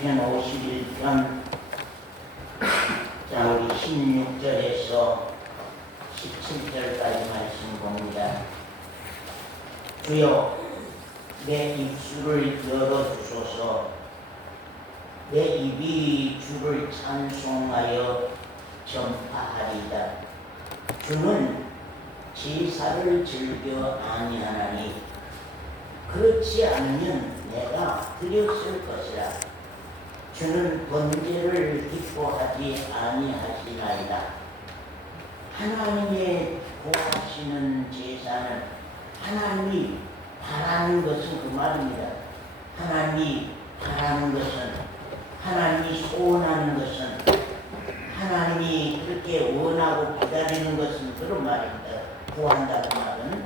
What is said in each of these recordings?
시편 51편 자 우리 16절에서 17절까지 말씀 봅니다. 주여 내 입술을 열어주소서. 내 입이 주를 찬송하여 전파하리다. 주는 제사를 즐겨 아니하나니 그렇지 않으면 내가 드렸을 것이라. 주는 번제를 기뻐하지 아니하시나이다. 하나님의 구하시는 제사는 하나님이 바라는 것은 그 말입니다. 하나님이 바라는 것은, 하나님이 소원하는 것은, 하나님이 그렇게 원하고 기다리는 것은 그런 말입니다. 구한다는 말은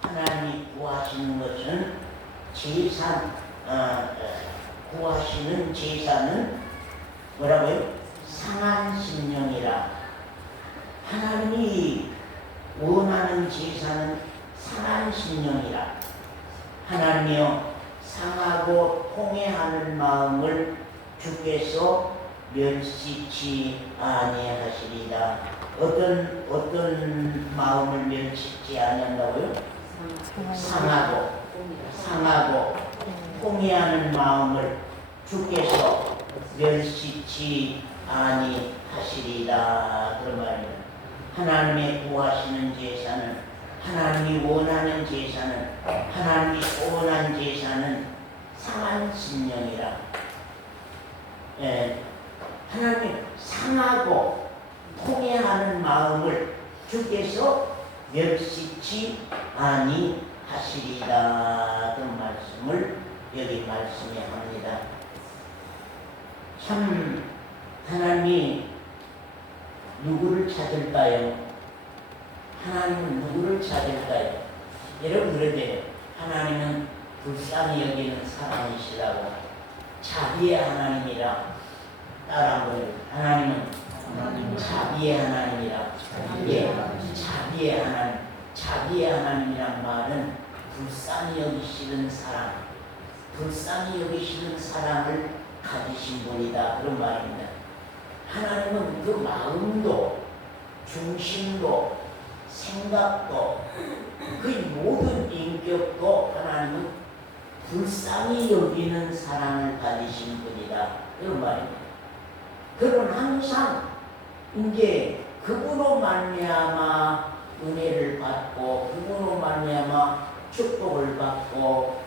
하나님이 구하시는 것은 제사, 구하시는 제사는 뭐라고요? 상한 심령이라. 하나님이 원하는 제사는 상한 심령이라. 하나님이여 상하고 통회하는 마음을 주께서 멸시치 아니하시리다. 어떤 마음을 멸시치 아니한다고요? 상하고 통회하는 마음을 주께서 멸시치 아니하시리다. 그런 말입니다. 하나님의 구하시는 제사는, 하나님이 원하는 제사는, 하나님이 소원한 제사는 상한 심령이라. 하나님이 상하고 통회하는 마음을 주께서 멸시치 아니하시리다. 그런 말씀을 여기 말씀해 합니다. 참 하나님이 누구를 찾을까요? 하나님은 누구를 찾을까요? 여러분 그런데요, 하나님은 불쌍히 여기는 사랑이시라고. 자비의 하나님이라. 따라 한번. 하나님은 자비의 하나님이라. 예, 자비의 하나님. 자비의 하나님이란 말은 불쌍히 여기시는 사랑, 불쌍히 여기시는 사랑을 가지신 분이다. 그런 말입니다. 하나님은 그 마음도, 중심도, 생각도, 그 모든 인격도 하나님은 불쌍히 여기는 사랑을 가지신 분이다. 그런 말입니다. 그는 항상 이제 그분으로 말미암아 은혜를 받고, 그분으로 말미암아 축복을 받고,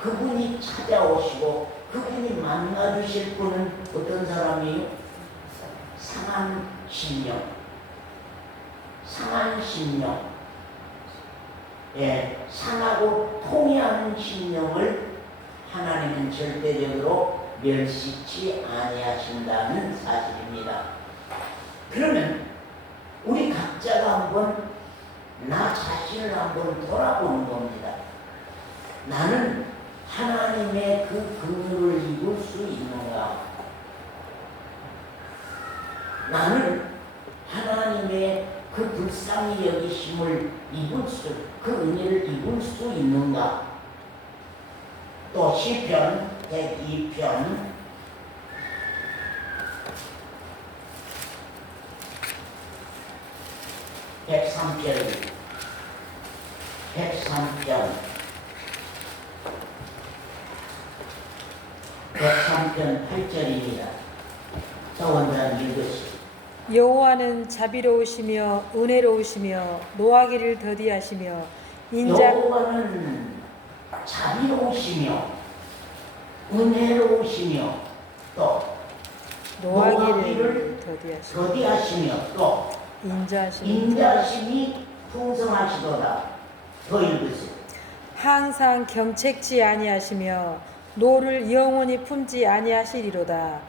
그분이 찾아오시고 그분이 만나주실 분은 어떤 사람이에요? 상한 심령. 상한 심령. 예, 상하고 통회하는 심령을 하나님은 절대적으로 멸시치 아니하신다는 사실입니다. 그러면 우리 각자가 한번 나 자신을 한번 돌아보는 겁니다. 나는 하나님의 그 긍휼을 입을 수 있는가? 나는 하나님의 그 불쌍히 여기심을 입을 수, 그 은혜를 입을 수 있는가? 또 시편 102편 103편 8절입니다. 저 원장 읽으시죠. 여호와는 자비로우시며 은혜로우시며 노하기를 더디하시며 여호와는 자비로우시며 은혜로우시며 또 노하기를 더디하시며 또 인자심이 풍성하시도다. 더 읽으세요. 항상 경책지 아니하시며 노를 영원히 품지 아니하시리로다.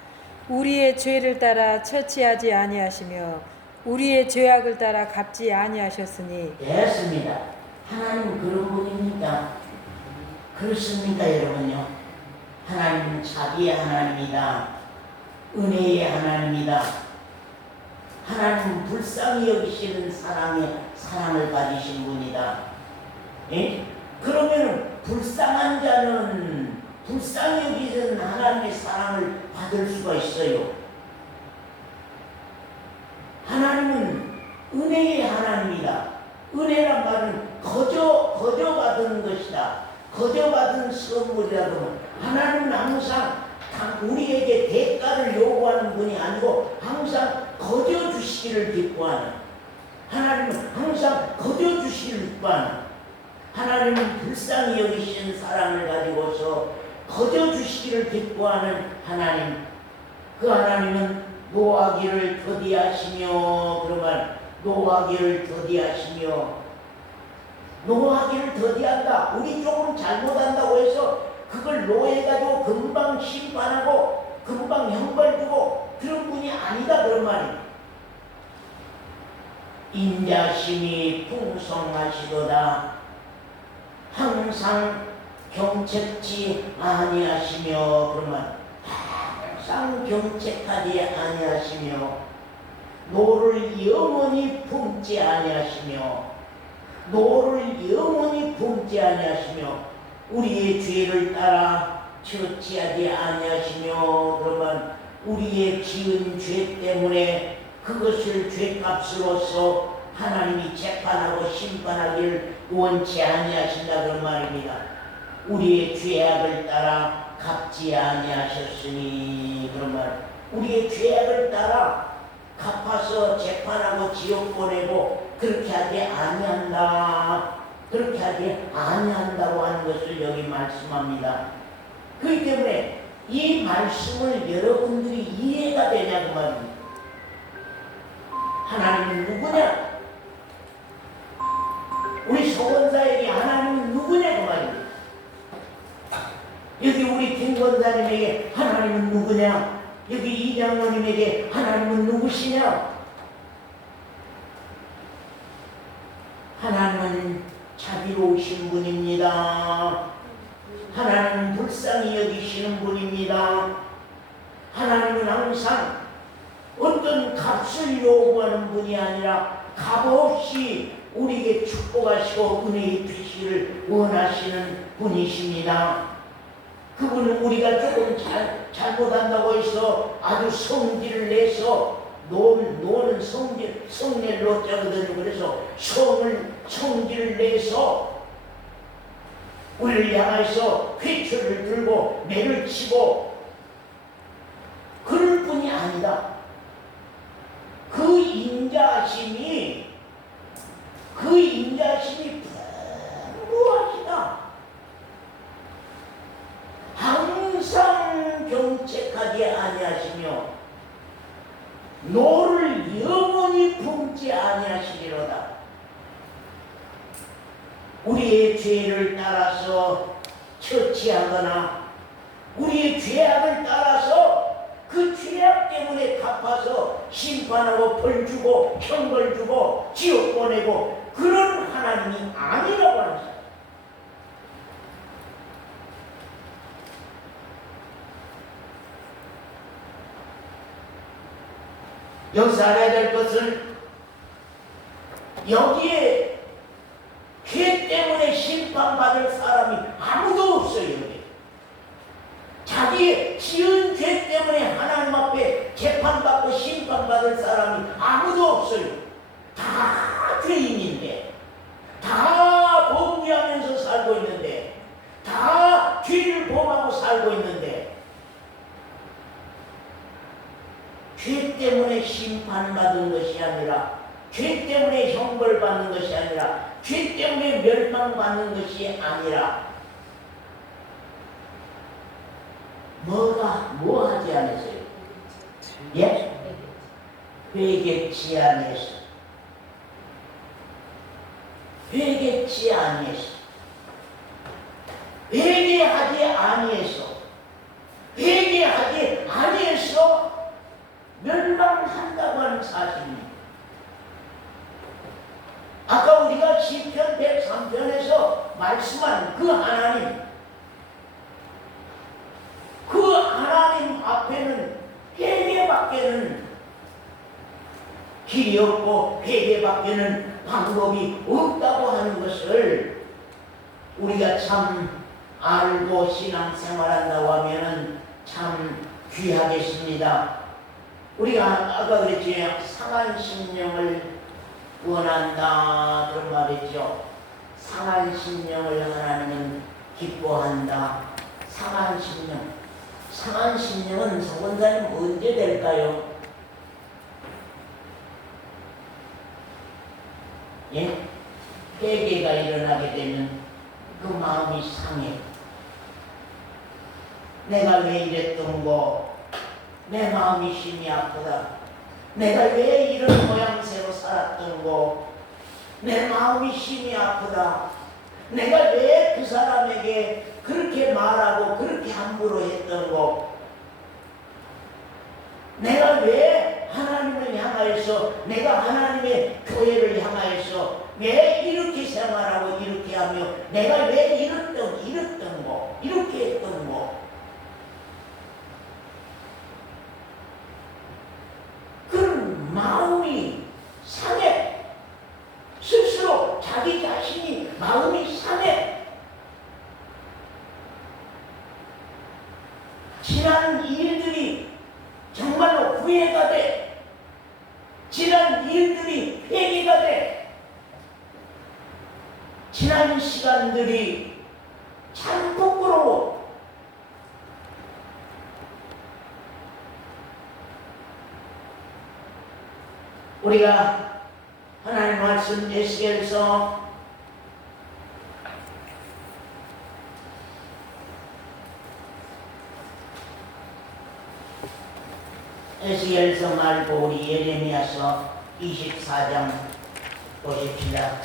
우리의 죄를 따라 처치하지 아니하시며 우리의 죄악을 따라 갚지 아니하셨으니. 됐습니다. 하나님 그런 분입니까? 그렇습니까 여러분요? 하나님은 자비의 하나님이다. 은혜의 하나님이다. 하나님은 불쌍히 여기시는 사랑을 가지신 분이다. 예? 그러면 불쌍한 자는 불쌍히 여기는 하나님의 사랑을 받을 수가 있어요. 하나님은 은혜의 하나님이다. 은혜란 말은 거저받은 것이다. 거저받은 선물이라고. 하나님은 항상 우리에게 대가를 요구하는 분이 아니고 항상 거저 주시기를 기뻐하는, 하나님은 항상 거저 주시기를 기뻐하는, 하나님은 불쌍히 여기신 사랑을 가지고서 거저 주시기를 기뻐하는 하나님. 그 하나님은 노하기를 더디하시며, 그러면 노하기를 더디하시며, 노하기를 더디한다. 우리 조금 잘못한다고 해서 그걸 노해가지고 금방 심판하고 금방 형벌 주고 그런 분이 아니다, 그런 말이에요. 인자심이 풍성하시도다. 항상 경책지 아니하시며, 그러면 항상 경책하지 아니하시며, 노를 영원히 품지 아니하시며, 노를 영원히 품지 아니하시며, 우리의 죄를 따라 처치하지 아니하시며, 그러면 우리의 지은 죄 때문에 그것을 죄값으로서 하나님이 재판하고 심판하기를 원치 아니하신다, 그런 말입니다. 우리의 죄악을 따라 갚지 아니하셨으니, 그런 말. 우리의 죄악을 따라 갚아서 재판하고 지옥 보내고 그렇게 하지 아니한다. 그렇게 하지 아니한다고 하는 것을 여기 말씀합니다. 그렇기 때문에 이 말씀을 여러분들이 이해가 되냐고 말입니다. 하나님은 누구냐? 우리 서원사에게 하나님은 누구냐고 말입니다. 여기 우리 김권사님에게 하나님은 누구냐? 여기 이장로님에게 하나님은 누구시냐? 하나님은 자비로우신 분입니다. 하나님은 불쌍히 여기시는 분입니다. 하나님은 항상 어떤 값을 요구하는 분이 아니라 값없이 우리에게 축복하시고 은혜 입히시기를 원하시는 분이십니다. 그분은 우리가 조금 잘못한다고 해서 아주 성질을 내서 노는 성내를 놓자거든요. 그래서 성질을 내서 우리를 향해서 회초를 들고 매를 치고 그럴 뿐이 아니다. 그 인자심이 풍부하시다. 항상 경책하지 아니하시며 노를 영원히 품지 아니하시리로다. 우리의 죄를 따라서 처치하거나 우리의 죄악을 따라서 그 죄악 때문에 갚아서 심판하고 벌 주고 형벌 주고 지옥 보내고 그런 하나님이 아니라고 하는 사람. 여기서 알아야 될 것은 여기에 죄 때문에 심판받을 사람이 아무도 없어요. 여기. 자기의 지은 죄 때문에 하나님 앞에 재판받고 심판받을 사람이 아무도 없어요. 다 죄인인데, 다 범죄하면서 살고 있는데, 다 죄를 범하고 살고 있는데, 죄 때문에 심판받은 것이 아니라, 죄 때문에 형벌받는 것이 아니라, 죄 때문에 멸망받는 것이 아니라, 뭐 하지 않으세요? 예? 회개치 아니했어. 회개치 아니했어. 회개하지 아니했어. 회개하지 아니했어. 멸망한다고 하는 사실입니다. 아까 우리가 시편 103편에서 말씀한 그 하나님, 그 하나님 앞에는 회개밖에는 길이 없고 회개밖에는 방법이 없다고 하는 것을 우리가 참 알고 신앙생활한다고 하면은 참 귀하겠습니다. 우리가 아까 그랬지, 상한 심령을 원한다 그런 말이죠. 상한 심령을 하나님은 기뻐한다. 상한 심령. 상한 심령은 서원사님 언제 될까요? 예? 회개가 일어나게 되면 그 마음이 상해. 내가 왜 이랬던 거, 내 마음이 심이 아프다. 내가 왜 이런 모양새로 살았던 거, 내 마음이 심이 아프다. 내가 왜 그 사람에게 그렇게 말하고 그렇게 함부로 했던 거, 내가 왜 하나님을 향하여서, 내가 하나님의 교회를 향하여서 왜 이렇게 생활하고 이렇게 하며, 내가 왜 이랬던 거, 이렇게 했던 거, 그런 마음이 상해. 스스로 자기 자신이 마음이 상해. 지난 일들이 정말로 후회가 돼. 지난 일들이 회개가 돼. 지난 시간들이 참 부끄러워. 우리가 하나님 말씀 에스겔서 말고 우리 예레미야서 24장 보십시다.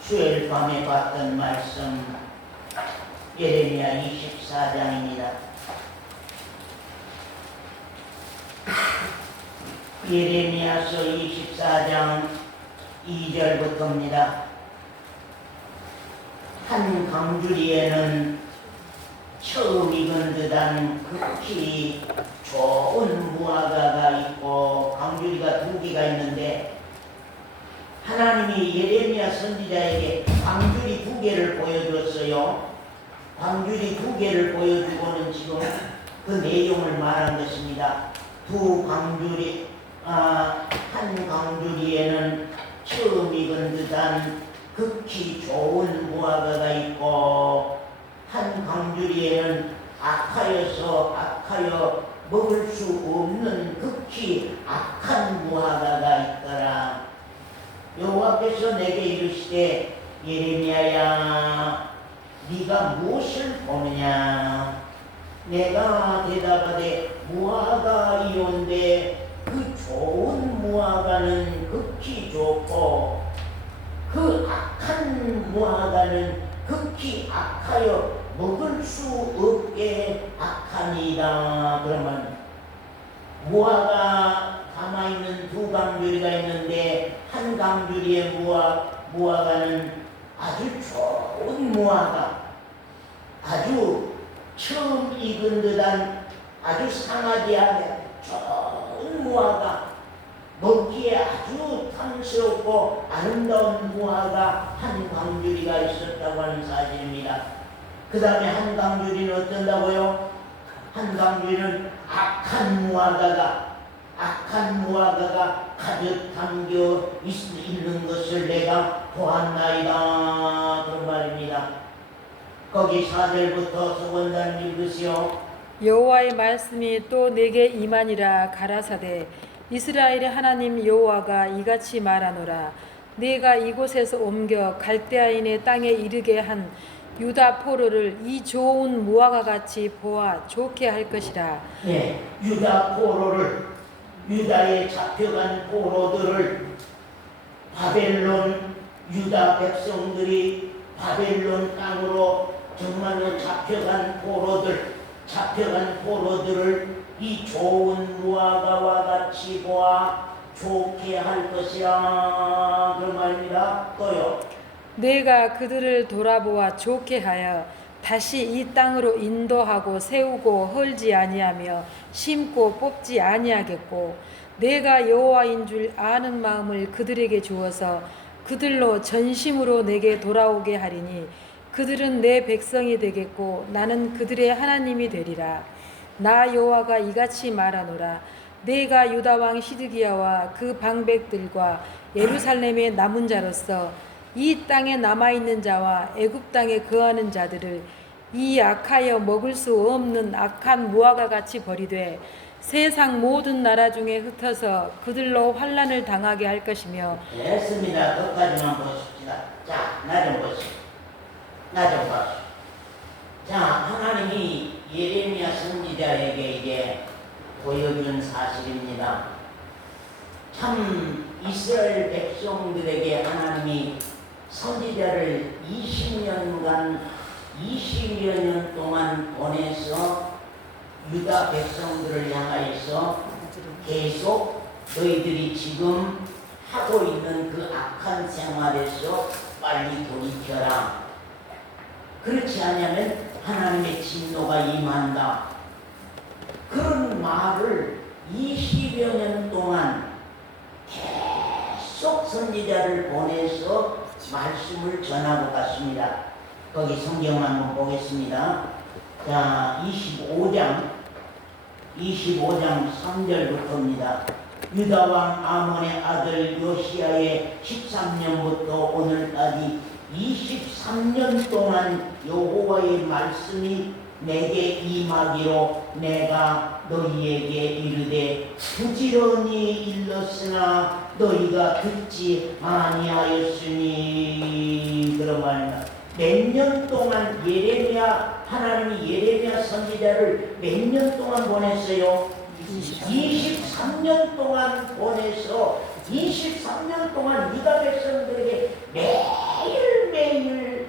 수요일 밤에 봤던 말씀 예레미야 24장입니다. 예레미야서 24장 2절부터입니다. 한 강주리에는 처음 익은 듯한 극히 좋은 무화과가 있고, 강주리가 두 개가 있는데 하나님이 예레미야 선지자에게 광주리 두 개를 보여줬어요. 광주리 두 개를 보여주고는 지금 그 내용을 말한 것입니다. 한 광주리에는 처음 익은 듯한 극히 좋은 무화과가 있고, 한 광주리에는 악하여 먹을 수 없는 극히 악한 무화과가 있더라. 여호와께서 내게 이르시되, 예레미야야, 네가 무엇을 보느냐? 내가 대답하되, 무화과이온데 그 좋은 무화과는 극히 좋고 그 악한 무화과는 극히 악하여 먹을 수 없게 악하니이다. 그러면 무화과 담아있는 두 강주리가 있는데, 한 강주리의 무화과는 아주 좋은 무화과, 아주 처음 익은 듯한 아주 상하지 않은 좋은 무화과, 먹기에 아주 탐스럽고 아름다운 무화과 한 강주리가 있었다고 하는 사실입니다. 그 다음에 한 강주리는 어떤다고요? 한 강주리는 악한 무화과가 가득 담겨 있는 것을 내가 보았나이다. 그런 말입니다. 거기 4절부터 서원단 읽으시오. 여호와의 말씀이 또 내게 임하니라. 가라사대, 이스라엘의 하나님 여호와가 이같이 말하노라. 내가 이곳에서 옮겨 갈대아인의 땅에 이르게 한 유다 포로를 이 좋은 무화과 같이 보아 좋게 할 것이라. 네, 유다 포로를, 유다에 잡혀간 포로들을, 바벨론 유다 백성들이 바벨론 땅으로 정말로 잡혀간 포로들을 이 좋은 무화과와 같이 보아 좋게 할 것이라. 그 말입니다. 또요. 내가 그들을 돌아보아 좋게 하여 다시 이 땅으로 인도하고 세우고 헐지 아니하며 심고 뽑지 아니하겠고, 내가 여호와인 줄 아는 마음을 그들에게 주어서 그들로 전심으로 내게 돌아오게 하리니, 그들은 내 백성이 되겠고 나는 그들의 하나님이 되리라. 나 여호와가 이같이 말하노라. 내가 유다 왕 시드기야와 그 방백들과 예루살렘의 남은 자로서 이 땅에 남아 있는 자와 애굽 땅에 거하는 자들을 이 악하여 먹을 수 없는 악한 무화과 같이 버리되 세상 모든 나라 중에 흩어서 그들로 환난을 당하게 할 것이며. 됐습니다. 끝까지만 보십시다. 자, 나 좀 보시오. 나 좀 보시오. 자, 하나님이 예레미야 선지자에게 이제 보여준 사실입니다. 참 이스라엘 백성들에게 하나님이 선지자를 20여 년 동안 보내서 유다 백성들을 향하여서 계속 너희들이 지금 하고 있는 그 악한 생활에서 빨리 돌이켜라. 그렇지 않으면 하나님의 진노가 임한다. 그런 말을 20여 년 동안 계속 선지자를 보내서 말씀을 전하고 갔습니다. 거기 성경 한번 보겠습니다. 자, 25장 3절부터입니다. 유다 왕 아몬의 아들 요시야의 13년부터 오늘까지 23년 동안 여호와의 말씀이 내게 임하기로 내가 너희에게 이르되 부지런히 일렀으나 너희가 듣지 아니하였으니. 그런 말입니다. 몇 년 동안 하나님이 예레미야 선지자를 몇 년 동안 보냈어요? 23년 동안 보내서 23년 동안 유다 백성들에게 매일매일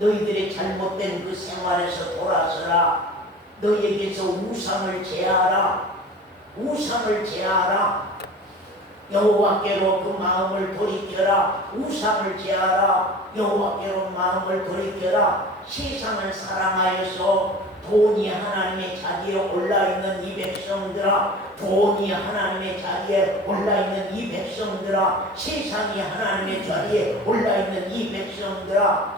너희들의 잘못된 그 생활에서 돌아서라. 너희에게서 우상을 제하라. 여호와께로 그 마음을 돌이켜라. 우상을 제하라. 여호와께로 마음을 돌이켜라. 세상을 사랑하여서 돈이 하나님의 자리에 올라있는 이 백성들아, 돈이 하나님의 자리에 올라있는 이 백성들아, 세상이 하나님의 자리에 올라있는 이 백성들아,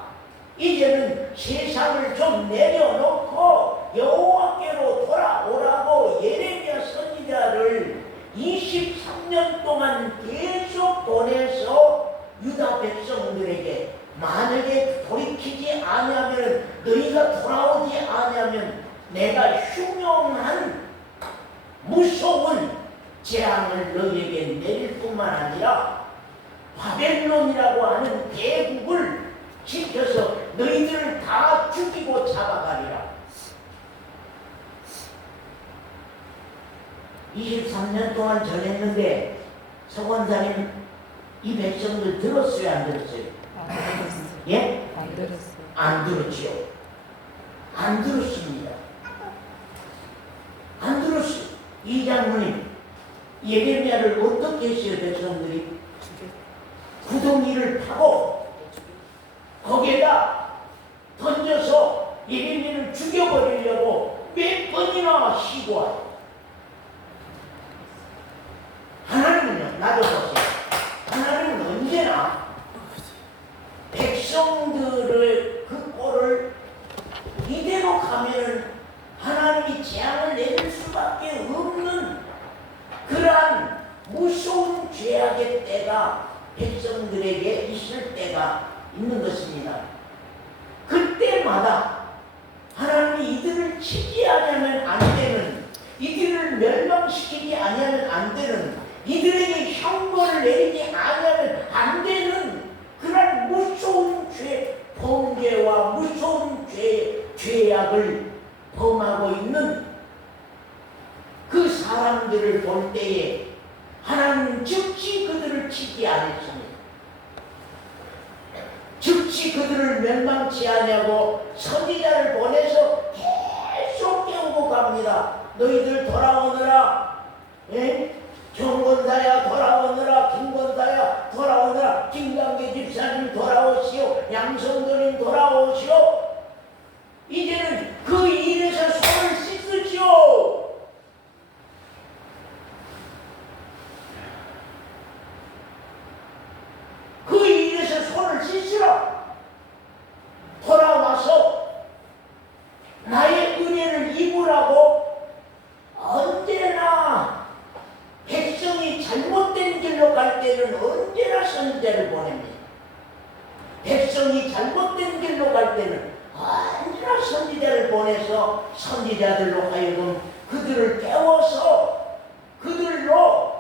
이제는 세상을 좀 내려놓고 여호와께로 돌아오라고 예레미야 선지자를 23년 동안 계속 보내서 유다 백성들에게 만약에 돌이키지 아니하면, 너희가 돌아오지 아니하면 내가 흉흉한 무서운 재앙을 너희에게 내릴 뿐만 아니라 바벨론이라고 하는 대국을 시켜서 너희들을 다 죽이고 잡아가리라. 23년 동안 전했는데 서원사님 이 백성들 들었어요, 안 들었어요? 안 들었어요. 예? 안 들었어요. 안 들었지요. 안 들었습니다. 안 들었어요. 이 장로님 예레미야를 어떻게 했어요? 백성들이 구덩이를 파고 거기에다 던져서 예레미야를 죽여버리려고 몇 번이나 시도하요. 하나님은요, 나도 보세요. 하나님은 언제나 백성들의 그 꼴을 이대로 가면은 하나님이 재앙을 내릴 수밖에 없는 그러한 무서운 죄악의 때가 백성들에게 있을 때가 있는 것입니다. 그때마다 하나님이 이들을 치지 않으면 안 되는, 이들을 멸망시키지 아니하면 안 되는, 이들에게 형벌을 내리지 아니하면 안 되는 그런 무서운 범죄와 무서운 죄악을 범하고 있는 그 사람들을 볼 때에 하나님은 즉시 그들을 치지 않았습니다. 즉시 그들을 멸망치 아니하고 선지자를 보내서 계속 깨우고 갑니다. 너희들 돌아오너라. 예? 정권사야 돌아오너라. 김권사야 돌아오너라. 김강계 집사님 돌아오시오. 양성도님 돌아오시오. 이제는 그 일에서 손을 씻으시오. 그 일에서 손을 씻으라. 선지자를 보냅니다. 백성이 잘못된 길로 갈 때는 언제나 선지자를 보내서 선지자들로 하여금 그들을 깨워서 그들로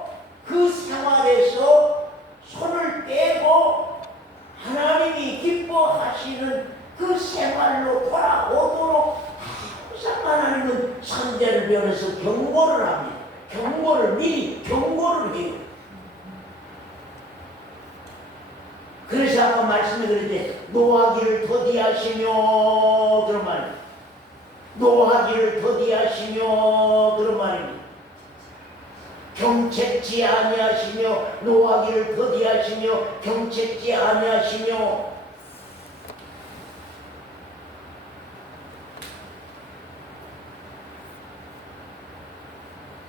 그 생활에서 손을 떼고 하나님이 기뻐하시는 그 생활로 돌아오도록 항상 하나님은 선지자를 보내서 경고를 합니다. 경고를 미리 경고를 해요. 그래서 아까 말씀해 드렸는데 노하기를 더디하시며 그런 말입니다. 노하기를 더디하시며 그런 말입니다. 경책지 아니하시며 노하기를 더디하시며 경책지 아니하시며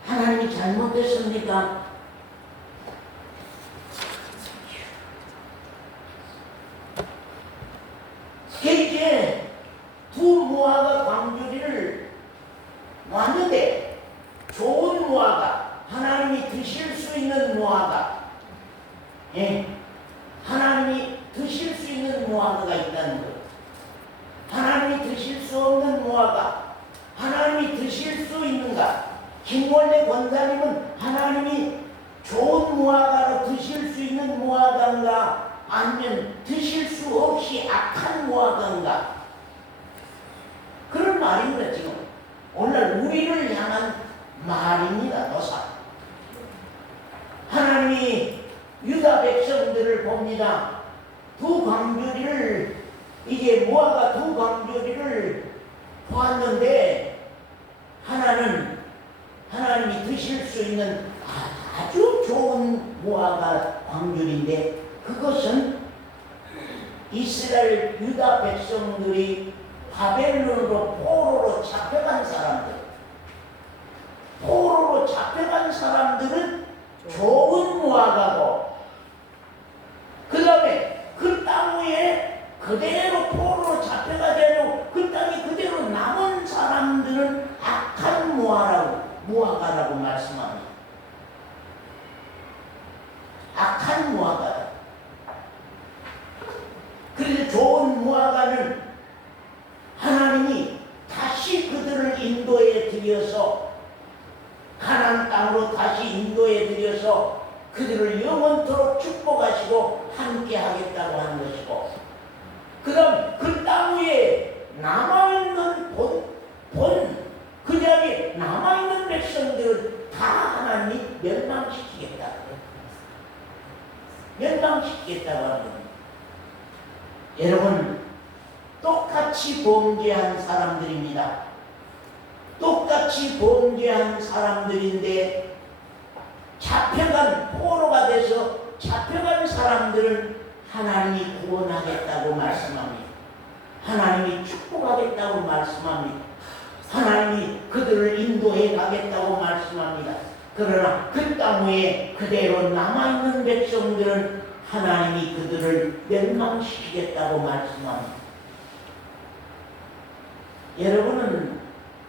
하나님이 잘못됐습니까? 이제 두 무화과 광주리를 놨는데 좋은 무화과 하나님이 드실 수 있는 무화과 하나님이 드실 수 있는 무화과가 있다는 거예요. 하나님이 드실 수 없는 무화과 하나님이 드실 수 있는가? 김원래 권사님은 하나님이 좋은 무화과로 드실 수 있는 무화과인가 아니면 드실 수 없이 악한 무화과인가 그런 말입니다. 지금 오늘 우리를 향한 말입니다. 도사 하나님이 유다 백성들을 봅니다. 두 광주리를 이제 무화과 두 광주리를 보았는데 하나님이 드실 수 있는 아주 좋은 무화과 광주리인데 그것은 이스라엘 유다 백성들이 바벨론으로 포로로 잡혀간 사람들 포로로 잡혀간 사람들은 좋은 무화과고 그 다음에 그 땅 위에 그대로 포로로 잡혀가지 않고 그 땅이 그대로 남은 사람들은 악한 무화과라고 말씀합니다. 악한 무화과다. 그래서 좋은 무화과는 하나님이 다시 그들을 인도에 들여서 가나안 땅으로 다시 인도에 들여서 그들을 영원토록 축복하시고 함께 하겠다고 하는 것이고 그 다음 그 땅 위에 남아있는 그 자리에 남아있는 백성들을 다 하나님이 멸망시키겠다고 멸망시키겠다고 하는 겁니다. 여러분 똑같이 범죄한 사람들입니다. 똑같이 범죄한 사람들인데 잡혀간 포로가 돼서 잡혀간 사람들은 하나님이 구원하겠다고 말씀합니다. 하나님이 축복하겠다고 말씀합니다. 하나님이 그들을 인도해 가겠다고 말씀합니다. 그러나 그 땅 위에 그대로 남아있는 백성들은 하나님이 그들을 멸망시키겠다고 말씀합니다. 여러분은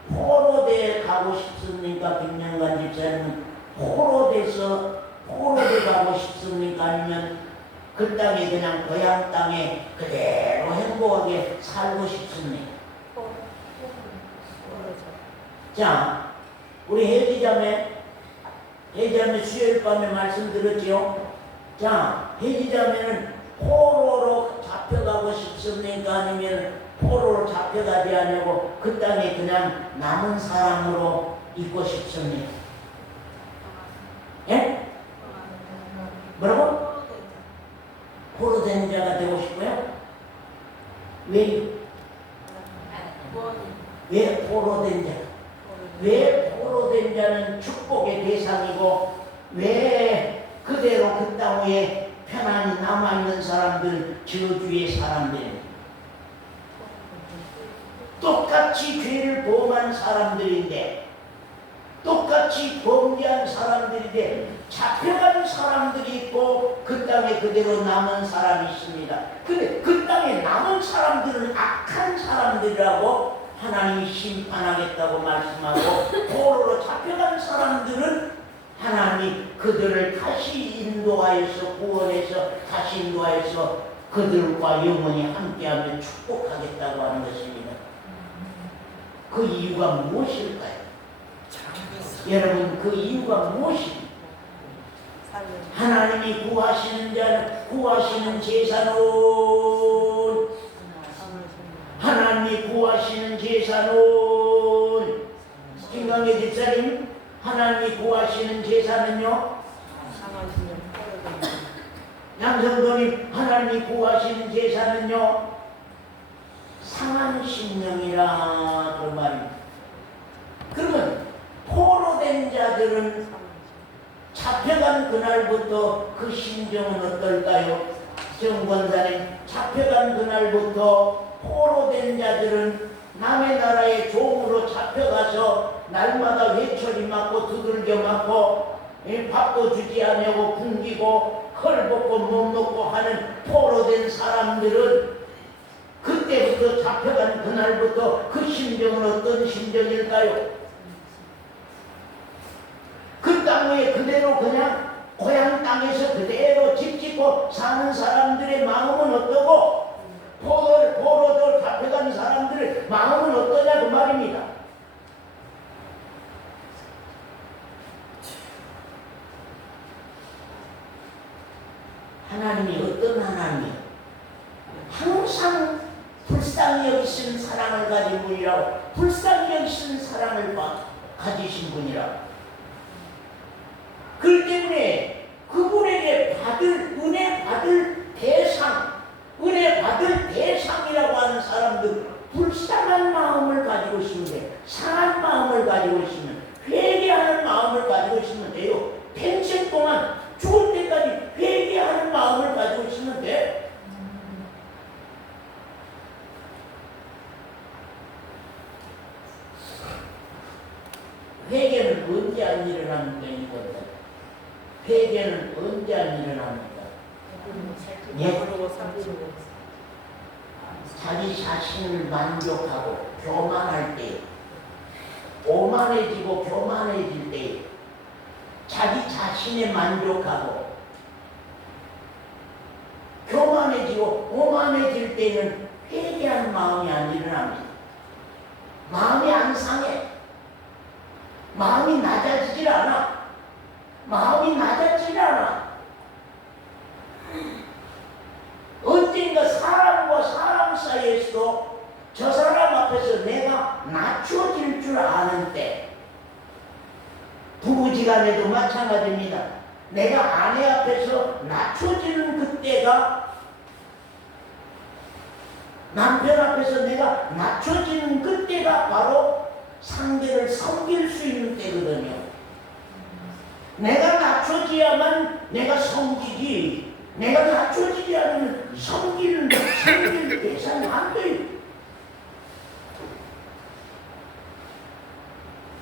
포로대에 가고 싶습니까? 김영관 집사님은 포로대 가고 싶습니까? 아니면 그 땅에 그냥 고향 땅에 그대로 행복하게 살고 싶습니까? 자, 우리 혜지자매 수요일 밤에 말씀드렸죠? 자, 혜지자매는 포로로 잡혀가고 싶습니까? 아니면 포로로 잡혀가지 않고 그 땅에 그냥 남은 사람으로 있고 싶습니까? 예? 뭐라고? 포로된 자가 되고 싶어요? 왜요? 왜 포로된 자? 왜 포로된 자는 축복의 대상이고 왜 그대로 그 땅 위에 편안히 남아있는 사람들 저주의 사람들입니다. 똑같이 죄를 범한 사람들인데 똑같이 범죄한 사람들인데 잡혀간 사람들이 있고 그 땅에 그대로 남은 사람이 있습니다. 근데 그 땅에 남은 사람들은 악한 사람들이라고 하나님이 심판하겠다고 말씀하고 포로로 잡혀간 사람들은 하나님이 그들을 다시 인도하여서 구원해서 다시 인도하여서 그들과 영원히 함께하며 축복하겠다고 하는 것입니다. 그 이유가 무엇일까요? 여러분, 그 이유가 무엇입니까? 하나님이 구하시는 자는, 구하시는 제사는, 하나님이 구하시는 제사는, 김강래 집사님, 하나님이 구하시는 제사는요? 양성도님, 하나님이 구하시는 제사는요? 상한 심령이라 그 말입니다. 그러면 포로된 자들은 잡혀간 그날부터 그 심정은 어떨까요? 정권사님, 잡혀간 그날부터 포로된 자들은 남의 나라의 종으로 잡혀가서 날마다 회초리 맞고 두들겨 맞고 밥도 주지 않냐고 굶기고 헐벗고 못 먹고 하는 포로된 사람들은 그때부터 잡혀간 그날부터 그 심정은 어떤 심정일까요? 그 땅에 그대로 그냥 고향 땅에서 그대로 집 짓고 사는 사람들의 마음은 어떠고 포로들 잡혀간 사람들의 마음은 어떠냐 그 말입니다. 하나님이 어떤 하나님이에요? 항상 불쌍히 여기신 사랑을 가진 분이라고, 불쌍히 여기신 사랑을 가지신 분이라고. 그렇기 때문에 그분에게 은혜 받을 대상이라고 하는 사람들, 불쌍한 마음을 가지고 있으면 돼요. 상한 마음을 가지고 있으면, 회개하는 마음을 가지고 있으면 돼요. 평생 동안 죽을 때까지 회개하는 마음을 가지고 있으면 돼. 회개는 언제 안 일어나는 거니까? 회개는 언제 안 일어납니까? 예? 자기 자신을 만족하고 교만할 때, 오만해지고 교만해질 때, 자기 자신에 만족하고 교만해지고 오만해질 때는 회개하는 마음이 안 일어납니다. 마음이 안 상해. 마음이 낮아지질 않아. 마음이 낮아지질 않아. 언젠가 사람과 사람 사이에서도 저 사람 앞에서 내가 낮춰질 줄 아는 때, 부부지간에도 마찬가지입니다. 내가 아내 앞에서 낮춰지는 그때가, 남편 앞에서 내가 낮춰지는 그때가 바로 상대를 섬길 수 있는 때거든요. 내가 낮춰져야만 내가 섬기지, 내가 낮춰지지 않으면 섬길 대상이 안 돼요.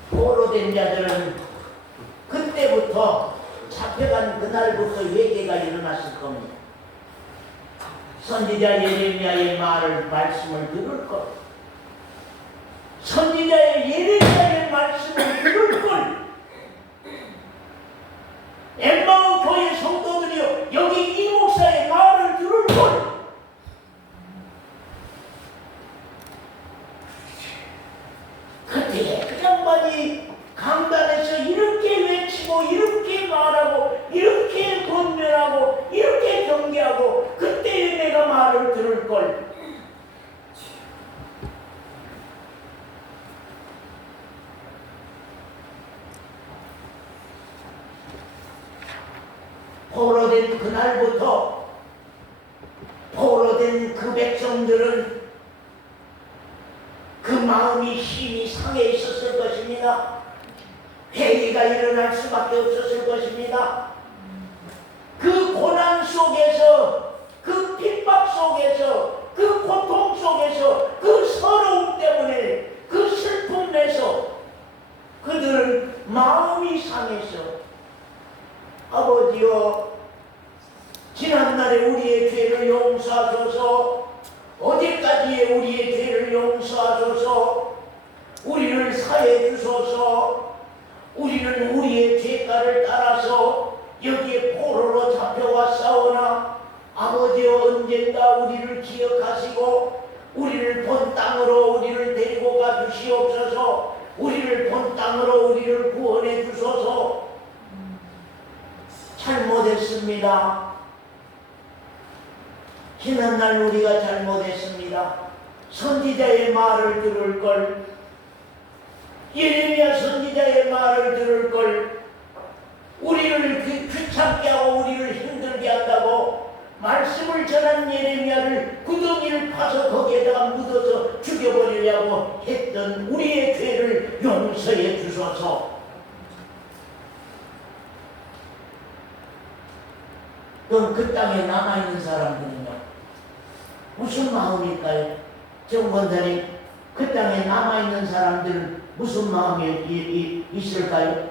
포로된 자들은 그때부터, 잡혀간 그날부터 회개가 일어났을 겁니다. 선지자 예레미야의 말씀을 들을 것, 선지자의 예레미야의 말씀을 들을 걸, 엠마오 교회 성도들이여 여기 이 목사의 말을 들을 걸. 그때 그 양반이 강단에서 이렇게 외치고 이렇게 말하고 이렇게 권면하고 이렇게 경계하고 그때에 내가 말을 들을 걸. 포로된 그날부터 포로된 그 백성들은 그 마음이 심히 상해 있었을 것입니다. 회개가 일어날 수밖에 없었을 것입니다. 그 고난 속에서, 그 핍박 속에서, 그 고통 속에서, 그 서러움 때문에, 그 슬픔에서 그들은 마음이 상해서, 아버지여 지난날에 우리의 죄를 용서하소서, 어제까지의 우리의 죄를 용서하소서, 우리를 사해 주소서, 우리는 우리의 죄가를 따라서 잘못했습니다. 지난날 우리가 잘못했습니다. 선지자의 말을 들을 걸, 예레미야 선지자의 말을 들을 걸, 우리를 귀찮게 하고 우리를 힘들게 한다고 말씀을 전한 예레미야를 구덩이를 파서 거기에다가 묻어서 죽여버리려고 했던 우리의 죄를 용서해 주소서. 그럼 그 땅에 남아있는 사람들은요, 무슨 마음일까요? 정권자님, 그 땅에 남아있는 사람들은 무슨 마음이 있을까요?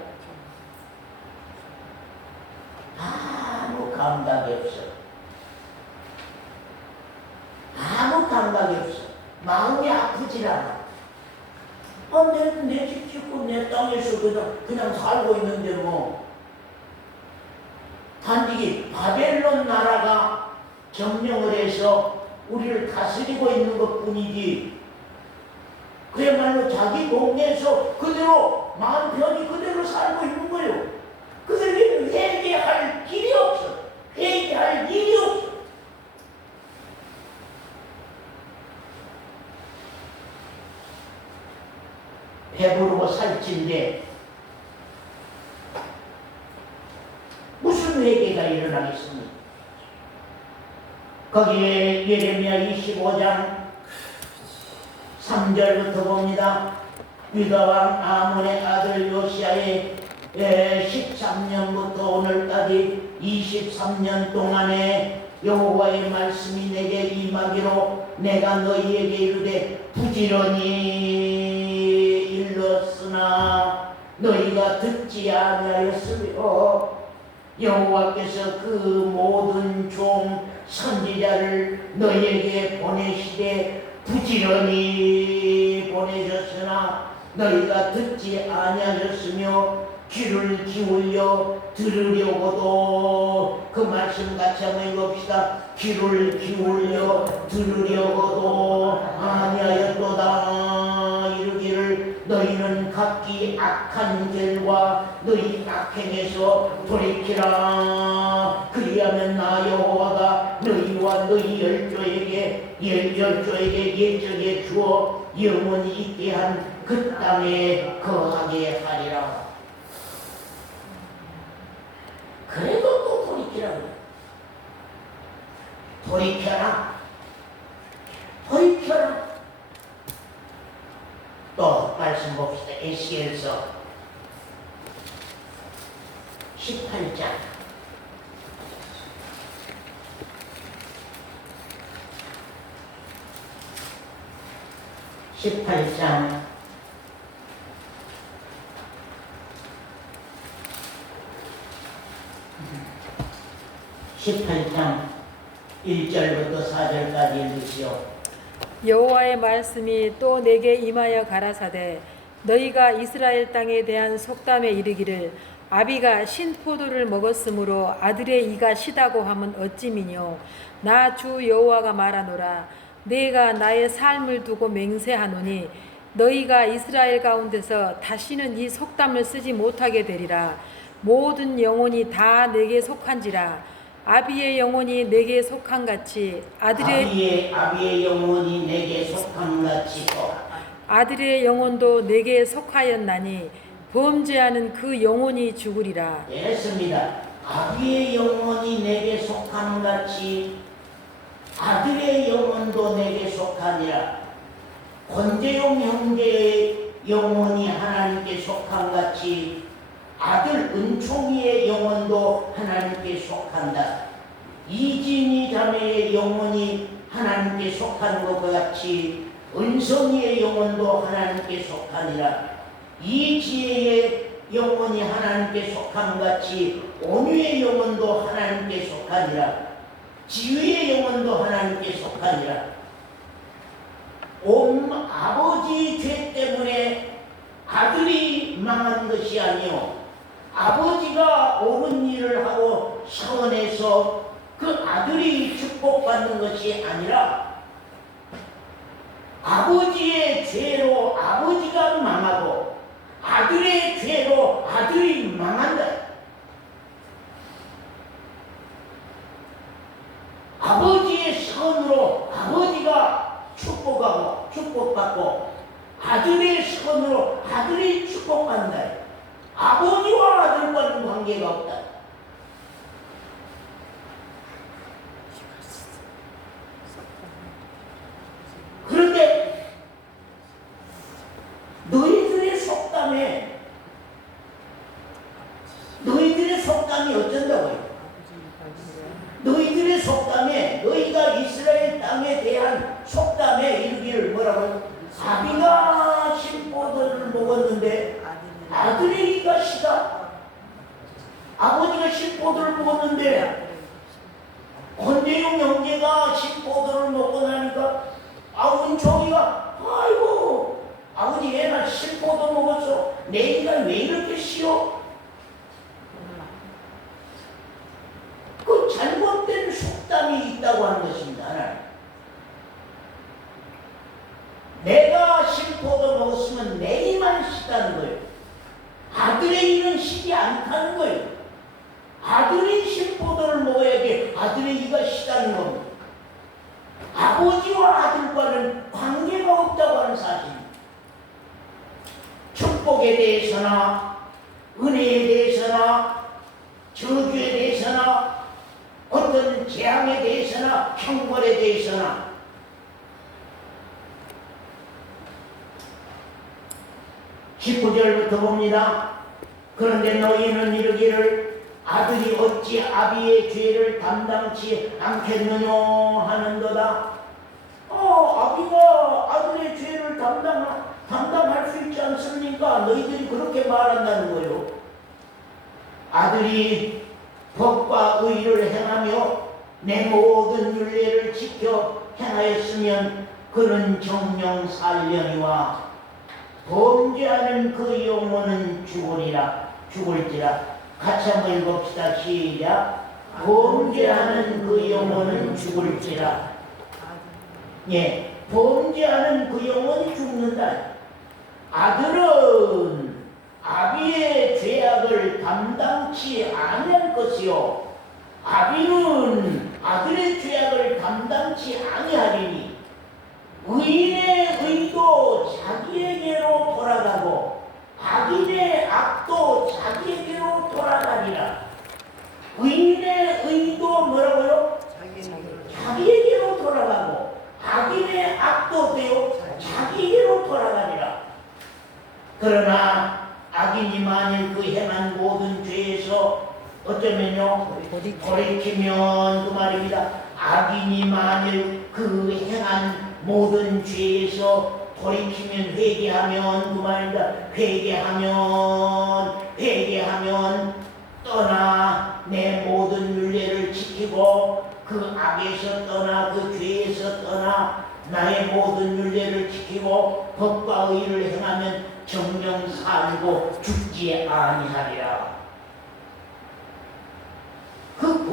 아무 감각이 없어. 아무 감각이 없어. 마음이 아프질 않아. 내 집 짓고 내 땅에서 그냥 살고 있는데 뭐. 단지 바벨론 나라가 점령을 해서 우리를 다스리고 있는 것 뿐이지, 그야말로 자기 동네에서 그대로 마음 편히 그대로 살고 있는 거예요. 그들에게는 회개할 길이 없어. 회개할 일이 없어. 배부르고 살찐데 무슨 회개가 일어나겠습니까? 거기에 예레미야 25장 3절부터 봅니다. 유다왕 아몬의 아들 요시야의 13년부터 오늘까지 23년 동안에 여호와의 말씀이 내게 임하기로 내가 너희에게 이르되 부지런히 일렀으나 너희가 듣지 아니하였으며 여호와께서 그 모든 종 선지자를 너희에게 보내시되 부지런히 보내셨으나 너희가 듣지 아니하셨으며 귀를 기울여 들으려고도, 그 말씀 같이 한번 읽읍시다. 귀를 기울여 들으려고도 아니하였도다. 이르기를 너희는 각기 악한 길과 너희 악행에서 돌이키라. 그리하면 나 여호와가 너희와 너희 열조에게 예적에 주어 영원히 있게 한 그 땅에 거하게 하리라. 그래도 또 돌이키라고. 돌이켜라. 돌이켜라. 또 말씀 봅시다. 에스겔서 18장 18장 18장 1절부터 4절까지 읽으시오. 여호와의 말씀이 또 내게 임하여 가라사대 너희가 이스라엘 땅에 대한 속담에 이르기를 아비가 신포도를 먹었으므로 아들의 이가 시다고 하면 어찌미뇨. 나 주 여호와가 말하노라. 내가 나의 삶을 두고 맹세하노니 너희가 이스라엘 가운데서 다시는 이 속담을 쓰지 못하게 되리라. 모든 영혼이 다 내게 속한지라. 아비의 영혼이 내게 속한 같이 아비의 영혼이 내게 속한 같이 아들의 영혼도 내게 속하였나니 범죄하는 그 영혼이 죽으리라. 됐습니다. 아비의 영혼이 내게 속한 같이 아들의 영혼도 내게 속하니라. 권재용 형제의 영혼이 하나님께 속한 같이 아들 은총이의 영혼도 하나님께 속한다. 이진희 자매의 영혼이 하나님께 속한 것 같이 은성이의 영혼도 하나님께 속하니라. 이지혜의 영혼이 하나님께 속한 같이 온유의 영혼도 하나님께 속하니라. 지휘의 영혼도 하나님께 속하니라. 아버지 죄 때문에 아들이 망한 것이 아니요 아버지가 옳은 일을 하고 서원해서 그 아들이 축복받는 것이 아니라 아버지의 죄로 아버지가 망하고 아들의 죄로 아들이 망한다. 아버지의 선으로 아버지가 축복받고 아들의 선으로 아들이 축복받는다. 아버지와 아들과는 관계가 없다. 그런데 너희들의 속담이 어쩐다고요? 너희들의 속담에, 너희가 이스라엘 땅에 대한 속담에 이르기를 뭐라고요? 아비가 신포도를 먹었는데 아들의 이가 시다. 아버지가 신포도를 먹었는데 권대용 형제가 신포도를 먹고 나니까 아운종이가 아이고 아버지 얘나 신포도 먹었어. 내 이가 왜 이렇게 쉬어? 그 잘못된 속담이 있다고 하는 것입니다. 하나님. 내가 신포도 먹었으면 내 이만 시다는 거예요. 아들의 이는 시지 않다는 거예요. 아들이 신포도를 먹어야지 아들의 이가 시다는 겁니다. 아버지와 아들과는 관계가 없다고 하는 사실입니다. 축복에 대해서나 은혜에 대해서나 저주에 대해서나 어떤 재앙에 대해서나 형벌에 대해서나 19절부터 봅니다. 그런데 너희는 이르기를 아들이 어찌 아비의 죄를 담당치 않겠느냐 하는도다. 아비가 아들의 죄를 담당할 수 있지 않습니까? 너희들이 그렇게 말한다는 거예요. 아들이 법과 의를 행하며 내 모든 율례를 지켜 행하였으면 그는 정령 살려니와 범죄하는 그 영혼은 죽을지라. 같이 한번 읽읍시다. 시작. 범죄하는 그 영혼은 죽을지라. 예, 범죄하는 그 영혼이 죽는다. 아들은 아비의 죄악을 담당치 아니할 것이요 아비는 아들의 죄악을 담당치 아니하리니 의인의 의도 자기에게로 돌아가고 악인의 악도 자기에게로 돌아가리라. 의인의 의도 뭐라고요? 자기에게로 돌아가고 악인의 악도 되어 자기에게로 돌아가리라. 그러나 악인이 만일 그 행한 모든 죄에서 어쩌면요 돌이키면 그 말입니다. 악인이 만일 그 행한 모든 죄에서 돌이키면 회개하면 그 말입니다. 회개하면 떠나 내 모든 율례를 지키고 그 악에서 떠나 그 죄에서 떠나 나의 모든 율례를 지키고 법과 의를 행하면 정령 살고 죽지 아니하리라. 그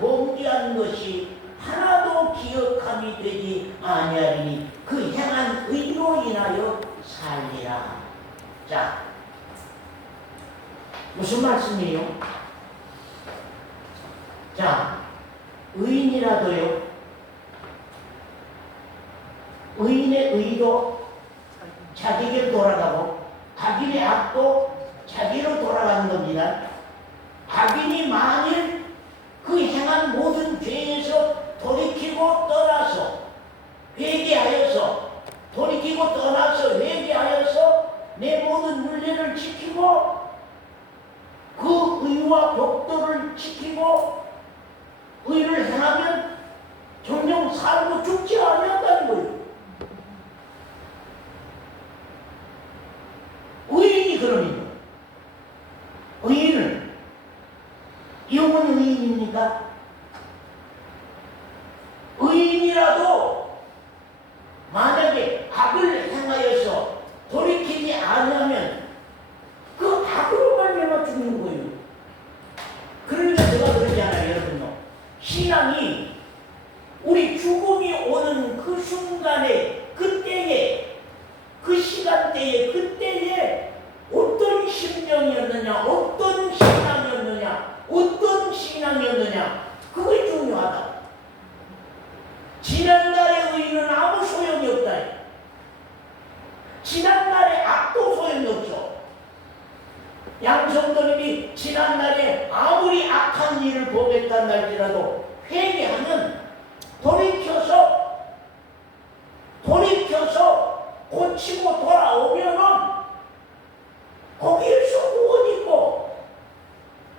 범죄한 것이 하나도 기억함이 되지 아니하리니 그 행한 의로 인하여 살리라. 자, 무슨 말씀이에요? 자, 의인이라도요, 의인의 의도 자기에게 돌아가고 악인의 악도 자기로 돌아가는 겁니다. 악인이 만일 그 행한 모든 죄에서 돌이키고 떠나서 회개하여서 돌이키고 떠나서 회개하여서 내 모든 율례를 지키고 그 의와 법도를 지키고 의를 행하면 정녕 살고 죽지 아니한다는 거예요. 의인이 그러면 의인은 영원히 의인입니까? 의인이라도 만약에 악을 행하여서 돌이키지 않으면 그 악으로 말미암아 죽는 거예요. 그러니까 제가 그러잖아요, 여러분요. 신앙이 우리 죽음이 오는 그 순간에, 그때에, 그 시간대에, 그때에 어떤 심정이었느냐, 어떤 신앙이었느냐, 그게 중요하다. 일을 보겠다는 할지라도 회개하면 돌이켜서 고치고 돌아오면은 거기에서 구원 있고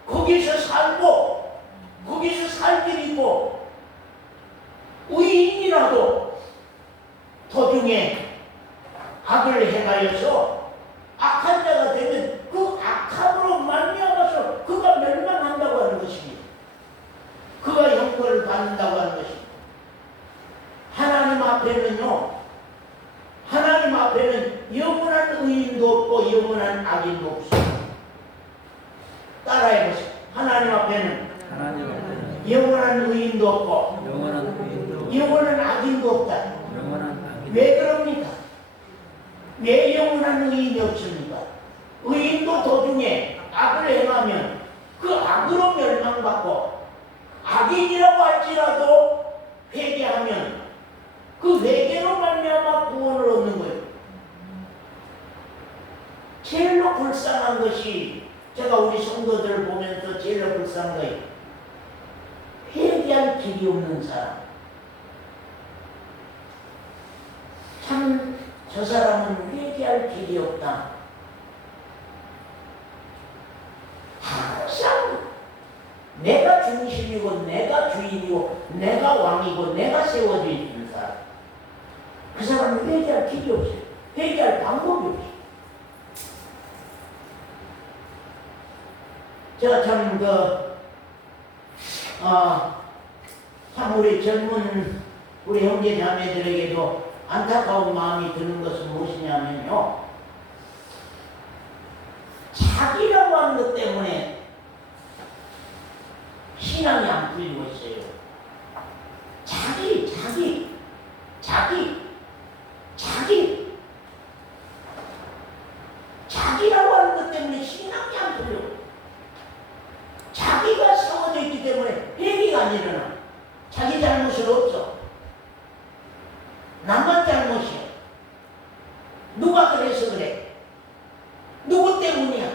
거기서 살고 거기서 살 길 있고 의인이라도 도중에 악을 행하여서 악한 자가 되면 그 악함으로 말미암아서 그가 멸망한다고 하는 것입니다. 그가 형벌을 받는다고 하는 것입니다. 하나님 앞에는요, 하나님 앞에는 영원한 의인도 없고 영원한 악인도 없습니다. 따라해보세요. 하나님 앞에는 영원한 의인도 없고 영원한 악인도 없다. 왜 그럽니까? 왜 영원한 의인이 없습니까? 의인도 도중에 악을 행하면 그 악으로 멸망받고 악인이라고 할지라도 회개하면 그 회개로 말미암아 구원을 얻는 거예요. 제일로 불쌍한 것이 제가 우리 성도들을 보면서 제일로 불쌍한 거예요. 회개할 길이 없는 사람. 참 저 사람은 회개할 길이 없다. 항상 내가 중심이고 내가 주인이고 내가 왕이고 내가 세워져 있는 사람. 그 사람은 회개할 길이 없어요. 회개할 방법이 없어요. 제가 참 참 우리 젊은 우리 형제 자매들에게도 안타까운 마음이 드는 것은 무엇이냐면요, 자기라고 하는 것 때문에 신앙이 안 풀리고 있어요. 자기라고 하는 것 때문에 신앙이 안 풀려. 자기가 세워져 있기 때문에 회개가 안 일어나. 자기 잘못은 없어. 나만 잘못이야. 누가 그래서 그래? 누구 때문이야?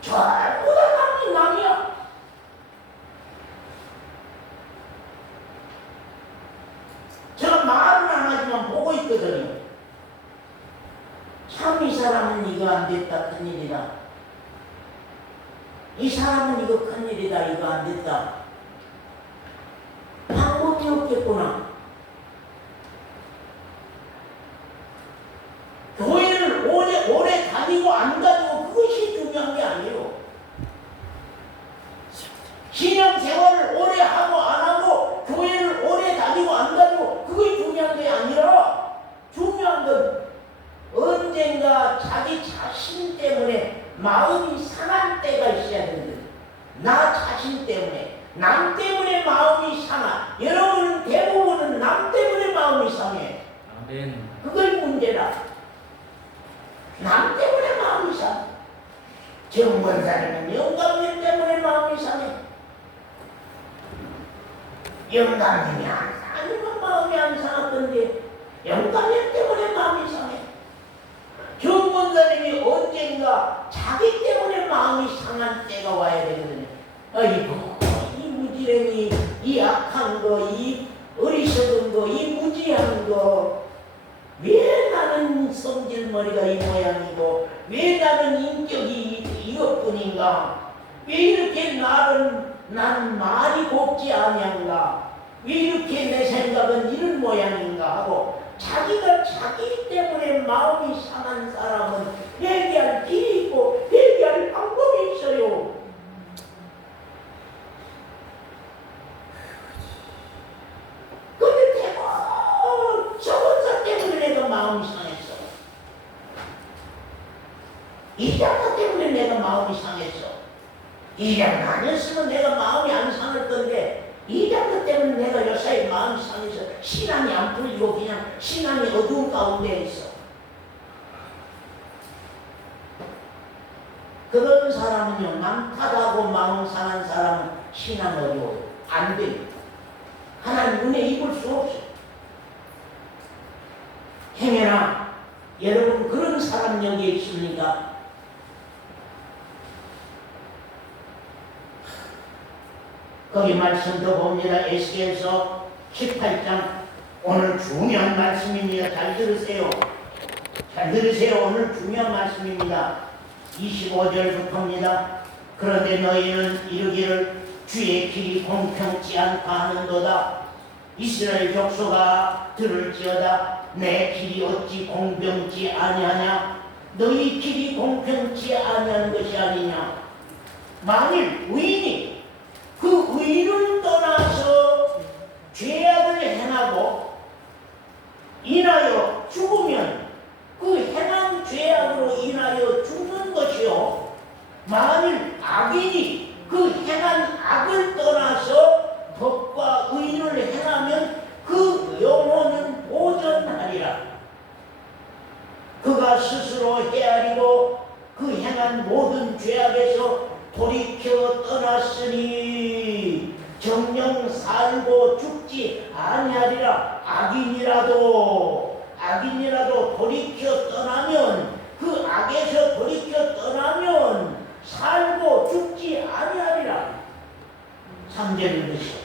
전부 다 남이야. 제가 말은 안 하지만 보고 있거든요. 참 이 사람은 이거 안 됐다, 큰일이다. 이 사람은 이거 큰일이다, 이거 안 됐다. 방법이 없겠구나. 교회를 오래 다니고 안 다니고 그것이 중요한 게 아니에요. 신앙생활을 오래 하고 안 하고 교회를 오래 다니고 안 다니고 그것이 중요한 게 아니라 중요한 건 언젠가 자기 자신 때문에 마음이 상할 때가 있어야 되는데, 나 자신 때문에, 남 때문에 마음이 상하. 여러분은 대부분은 남 때문에 마음이 상해. 아멘. 그걸 문제라. 남 때문에 마음이 상해. 정권사님은 영감님 때문에 마음이 상해. 영감님이 아니면 마음이 안 상했던데 영감님 때문에 마음이 상해. 정권사님이 언젠가 자기 때문에 마음이 상한 때가 와야 되거든요. 아이고, 이 무지랭이, 이 악한 거, 이 어리석은 거, 이 무지한 거, 왜 나는 성질머리가 이 모양이고 왜 나는 인격이 이것뿐인가? 왜 이렇게 난 말이 곱지 아니한가? 왜 이렇게 내 생각은 이런 모양인가 하고 자기가 자기 때문에 마음이 상한 사람은 회개할 길이 있고 회개할 방법이 있어요. 근데 대부분 저번사 때문에 내가 마음이 상했어. 이 장사 때문에 내가 마음이 상했어. 이 장사 아니었으면 내가 마음이 안 상할 건데 이 장사 때문에 내가 요사이 마음이 상해서 신앙이 안 풀리고 그냥 신앙이 어두운 가운데 있어. 그런 사람은요, 남 탓하고 마음 상한 사람은 신앙 어려워요. 안 돼요. 하나님 눈에 입을 수 없어요. 행여나 여러분 그런 사람 여기에 있습니까? 거기 말씀도 봅니다. 에스겔서 18장 오늘 중요한 말씀입니다. 잘 들으세요. 잘 들으세요. 오늘 중요한 말씀입니다. 25절부터입니다. 그런데 너희는 이르기를 주의 길이 공평치 않다 하는도다. 이스라엘 족속아 들을지어다. 내 길이 어찌 공평치 아니하냐? 너희 길이 공평치 아니하는 것이 아니냐? 만일 의인이 그 의를 떠나서 죄악을 행하고 인하여 죽으면 그 행한 죄악으로 인하여 죽는 것이요, 만일 악인이 그 행한 악을 떠나서 법과 의를 행하면 그 영혼은 보전하리라. 그가 스스로 헤아리고 그 행한 모든 죄악에서 돌이켜 떠났으니 정령 살고 죽지 아니하리라. 악인이라도 돌이켜 떠나면, 그 악에서 돌이켜 떠나면 살고 죽지 아니하리라. 3절을 보시오.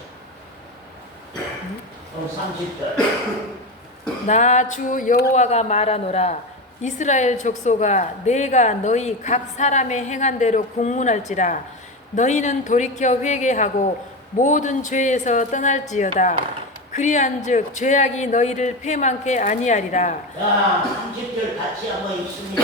30절. 나 주 여호와가 말하노라. 이스라엘 족속아, 내가 너희 각 사람의 행한 대로 공문할지라. 너희는 돌이켜 회개하고 모든 죄에서 떠날지어다. 그리한즉 죄악이 너희를 패망케 아니하리라. 자, 30절 같이 한번 읽습니다.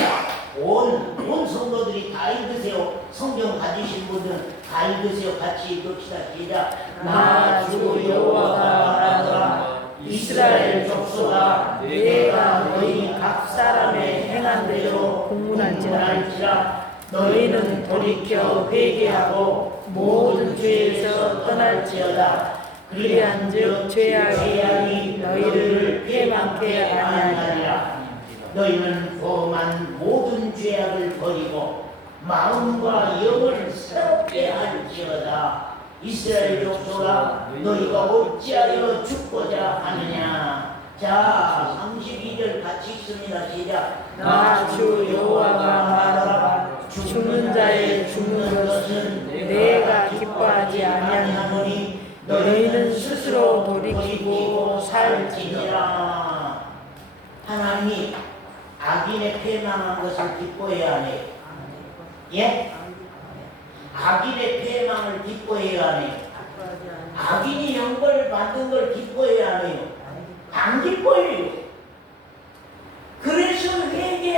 온 성도들이 다 읽으세요. 성경 가지신 분들은 다 읽으세요. 같이 읽읍시다. 시작. 나 주 여호와가 말하노라. 이스라엘 족속아, 내가 너희 각 사람의 행한 대로 공문할지라. 너희는 돌이켜 회개하고 모든 죄에서 떠날지어다. 그리한즉 죄악이 너희를 패망케 아니하리라. 너희는 범한 모든 죄악을 버리고 마음과 영을 새롭게 할지어다. 이스라엘 족속아, 너희가 어찌하여 죽고자 하느냐. 자, 32절 같이 읽습니다. 시작. 나 주 여호와가 말하노라. 죽는 자의 죽는 것은 내가 기뻐하지 아니하노니 너희는 스스로 돌이키고 살지니라. 하나님이 악인의 패망한 것을 기뻐해야 하네요. 예? 악인의 패망을 기뻐해야 하네요. 악인이 형벌 받는 걸 기뻐해야 하네요. 안 기뻐해요. 그래서 회개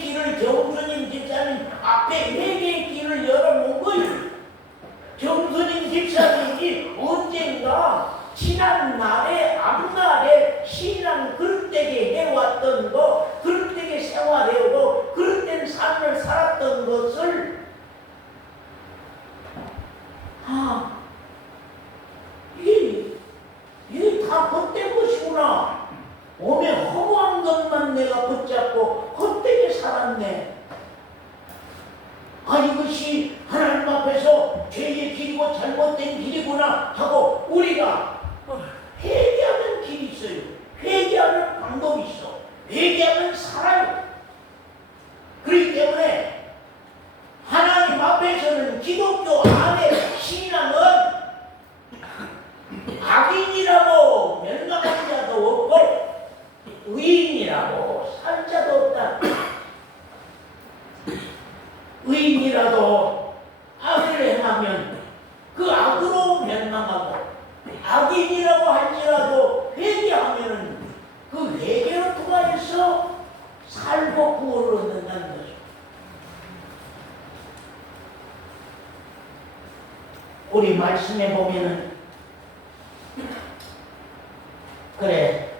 길을 정선임 집사님 앞에 회개의 길을 열어놓은 거예요. 정선임 집사님이 언젠가 지난 날에 앞날에 신앙 그릇되게 해왔던 거, 그릇되게 생활해오고 그릇된 삶을 살았던 것을 이게 다 헛된 것이구나. 몸에 허무한 것만 내가 붙잡고 헛되게 살았네. 이것이 하나님 앞에서 죄의 길이고 잘못된 길이구나 하고 우리가 회개하는 길이 있어요. 회개하는 방법이 있어. 회개하면 살아요. 그렇기 때문에 하나님 앞에서는 기독교 안에 신앙은 악인이라고 멸망한 자도 없고 의인이라고 살 자도 없다. 의인이라도 악을 행하면 그 악으로 멸망하고, 악인이라고 할지라도 회개하면 그 회개로 통하여서 살고 구원을 얻는다는 거죠. 우리 말씀에 보면은 그래,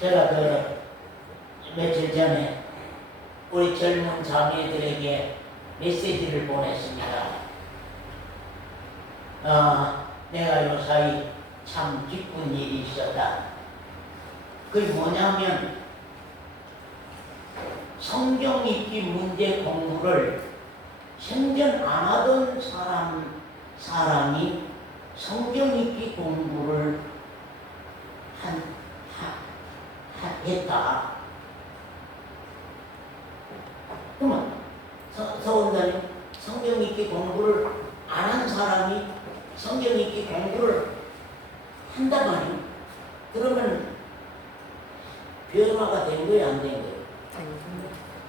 제가 며칠 전에 우리 젊은 자매들에게 메시지를 보냈습니다. 내가 요사이 참 기쁜 일이 있었다. 그게 뭐냐면 성경 읽기 문제 공부를 생전 안 하던 사람이 성경 읽기 공부를 했다. 그러면 서원장님 성경 읽기 공부를 안 한 한 사람이 성경 읽기 공부를 한단 말이에요. 그러면 변화가 된 거야, 안 된 거야?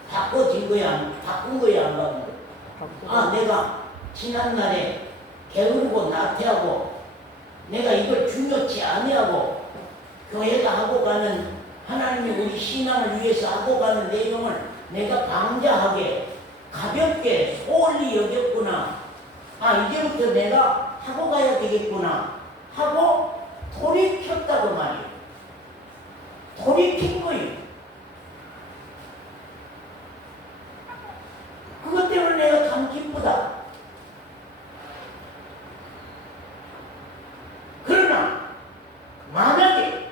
바꿔진 거야, 바꾼 거야, 안 바꾼 거야? 아, 내가 지난날에 게으르고 나태하고 내가 이걸 중요치 아니하고 교회가 하고 가는 하나님이 우리 신앙을 위해서 하고 가는 내용을 내가 방자하게 가볍게 소홀히 여겼구나. 아, 이제부터 내가 하고 가야 되겠구나 하고 돌이켰다고 말이에요. 돌이킨 거예요. 그것 때문에 내가 참 기쁘다. 그러나 만약에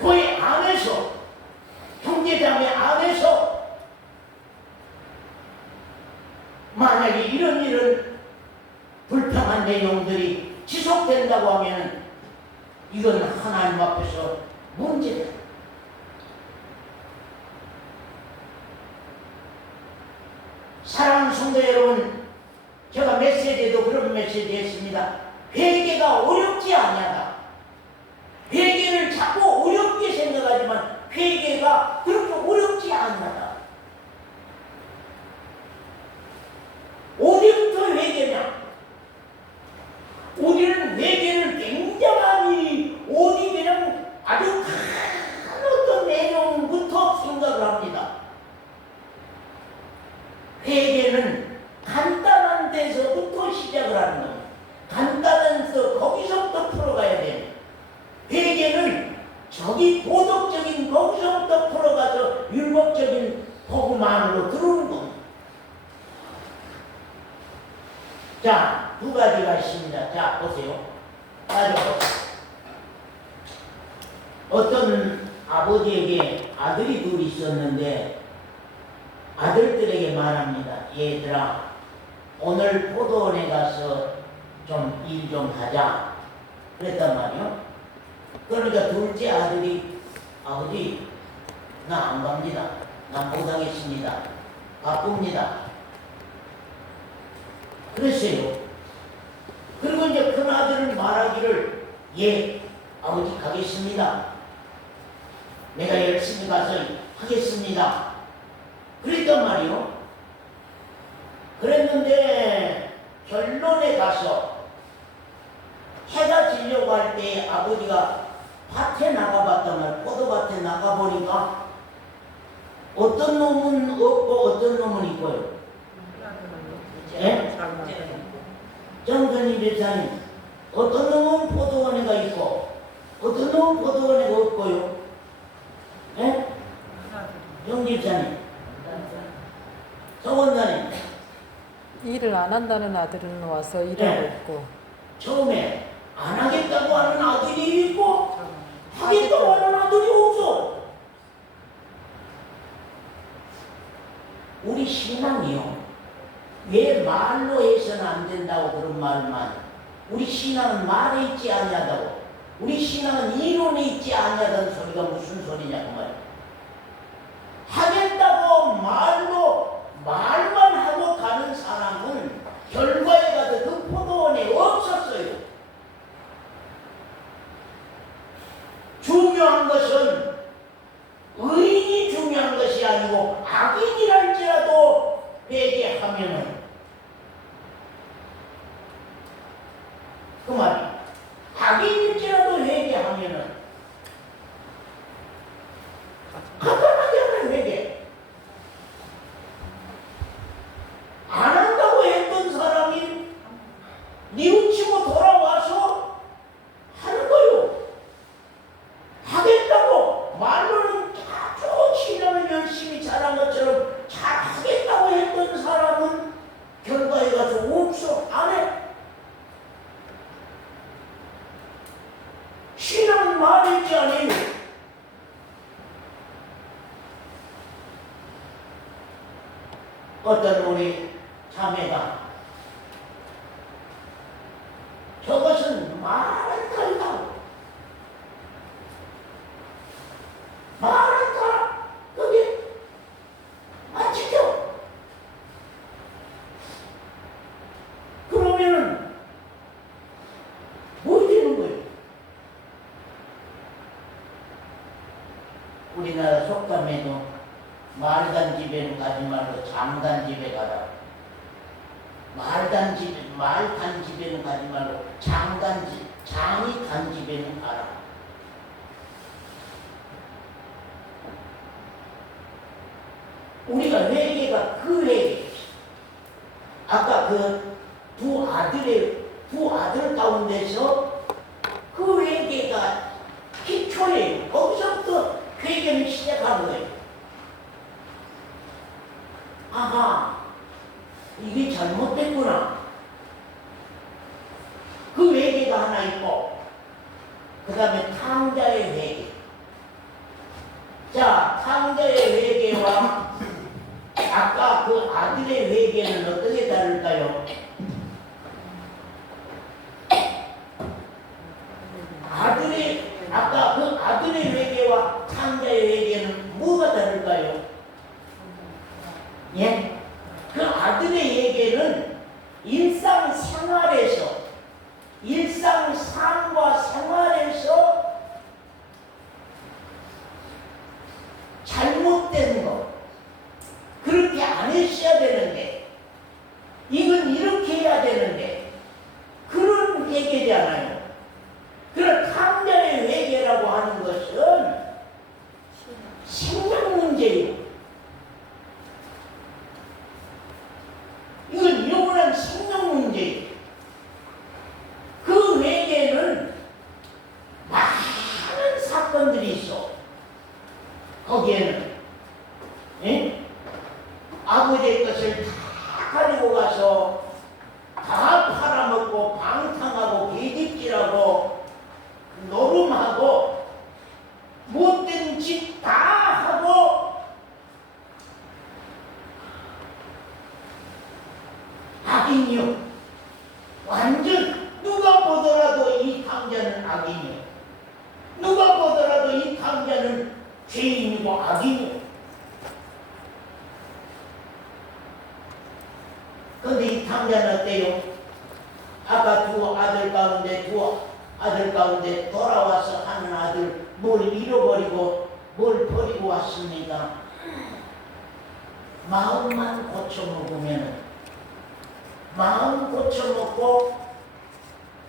교회 안에서 형제자매 안에서 만약에 이런 불평한 내용들이 지속된다고 하면 이건 하나님 앞에서 문제다. 사랑하는 성도 여러분, 제가 메시지에도 그런 메시지 했습니다. 회개가 어렵지 아니하다. 회개를 자꾸 어렵게 생각하지만 회개가 그렇게 어렵지 않다. 어디부터 회개냐? 우리는 회개를 굉장히 어디 그냥 아주 큰 어떤 내용부터 생각을 합니다. 회개는 간단한 데서부터 시작을 하는 겁니다. 간단한 데서 거기서부터 풀어가야 돼요. 회개는 저기 도덕적인 거기서부터 풀어가서 율법적인 복음 안으로 들어오는 겁니다. 자, 두 가지가 있습니다. 자, 보세요. 어떤 아버지에게 아들이 둘 있었는데 아들들에게 말합니다. 얘들아, 오늘 포도원에 가서 좀 일 좀 하자. 그랬단 말이요. 그러니까 둘째 아들이 아버지, 나 안 갑니다. 나 못하겠습니다. 바쁩니다. 그랬어요. 그리고 이제 큰 아들은 말하기를, 예, 아버지 가겠습니다. 내가 열심히 가서 하겠습니다. 그랬단 말이요. 그랬는데 결론에 가서 해가 지려고 할 때 아버지가 밭에 나가봤단 말이에요. 포도밭에 나가보니까 어떤 놈은 없고 어떤 놈은 있고요. 예? 정선이 집사님, 어떤 놈은 포도원에가 있고 어떤 놈은 포도원에가 없고요. 예? 정 집사님, 서원사님, 일을 안 한다는 아들은 와서 일하고 네. 있고 처음에 안 하겠다고 하는 아들이 있고 하겠다고 하는 아들이 없어. 우리 신앙이요, 왜 말로 해서는 안 된다고 그런 말만. 우리 신앙은 말에 있지 아니하다고. 우리 신앙은 이론에 있지 아니하다는 소리가 무슨 소리냐고 말이야. 하겠다고 말로 말만 하고 가는 사람은 결과에 가서 그 포도원에 없었어요. 중요한 것은 의인이 중요한 것이 아니고 악인이랄지라도 회개하면은, 그 말이 악인일지라도 회개하면은 간단하게 하는 회개. 안 한다고 했던 사람이 뉘우치고 돌아와서 하는 거요. 하겠다고 말로는 아주 신앙을 열심히 잘한 것처럼 잘 하겠다고 했던 사람은 결과에 가서 없어. 안 해. 신앙은 말이지 아니에요. 어떤 우리 자매가 저것은 말은 달다. 말은 달아. 그게 안 지켜. 그 우리나라 속담에도 말단 집에는 가지 말고 장단 집에 가라. 말단 집에는 가지 말고 장이 단 집에는 가라. 우리가 회개가 그 회개. 아까 그 두 아들 가운데서 그 회개가 기초예요. 거기서부터 회개는 시작한 거예요. 아하, 이게 잘못됐구나. 그 회개가 하나 있고, 그 다음에 탕자의 회개. 자, 탕자의 회개와 아까 그 아들의 회개는 어떻게 다를까요? 아까 그 아들의 회개와 탕자의 회개는 뭐가 다를까요? 예? 그 아들의 회개는 일상생활과 생활에서 잘못된 거, 그렇게 안 했어야 되는데, 이건 이렇게 해야 되는데, 그런 회개잖아요. 그런 탕자의 회개라고 하는 것은 생명 문제예요. 이건 영원한 생명 문제예요. 그 회개는 많은 사건들이 있어. 거기에는 아버지의 것을 다 가지고 가서 다 팔아먹고 방탕하고 계집질하고 노름하고 못된 짓 다 하고 악인이요. 완전 누가 보더라도 이 탕자는 악인이요. 누가 보더라도 이 탕자는 죄인이고 악인이요. 근데 이 탕자는 어때요? 아까 두 아들 가운데 돌아와서 하는 아들 뭘 잃어버리고 뭘 버리고 왔습니까? 마음 고쳐먹고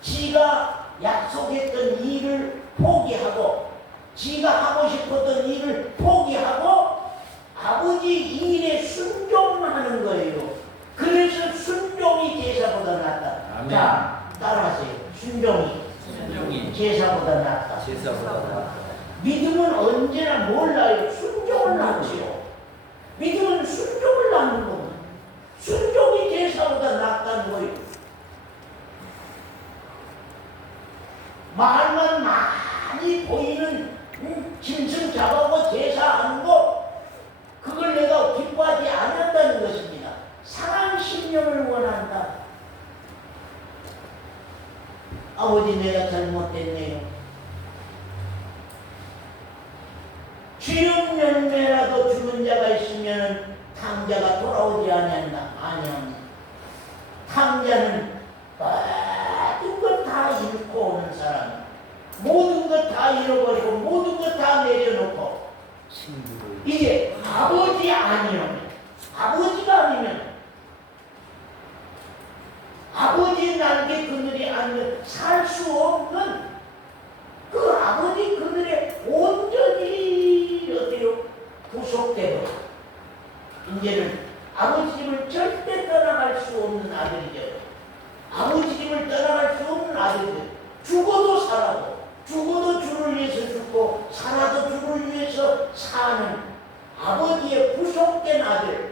지가 약속했던 일을 포기하고 지가 하고 싶었던 일을 포기하고 아버지 일에 순종하는 거예요. 그래서 순종이 제사보다 낫다. 아멘. 자, 따라하세요. 순종이 제사보다 낫다. 믿음은 언제나 몰라요. 순종을 낳지요. 믿음은 순종을 낳는 겁니다. 순종이 제사보다 낫다는 거예요. 말만 많이 보이는 짐승 잡아고 제사하는 거, 그걸 내가 기뻐하지 않는다는 것입니다. 상한 심령을 원한다. 아버지, 내가 잘못됐네요. 주역 열매라도 주는 자가 있으면 탕자가 돌아오지 아니한다. 탕자는 모든 것 다 잃고 오는 사람, 모든 것 다 잃어버리고 모든 것 다 내려놓고, 이게 아버지가 아니면 아버지 날개 그늘이 아니면 살 수 없는 그 아버지 그늘에 온전히 어때요? 구속되고 이제는 아버지 집을 절대 떠나갈 수 없는 아들이죠. 아버지 집을 떠나갈 수 없는 아들이죠. 죽어도 살아도, 죽어도 주를 위해서 죽고 살아도 주를 위해서 사는 아버지의 구속된 아들.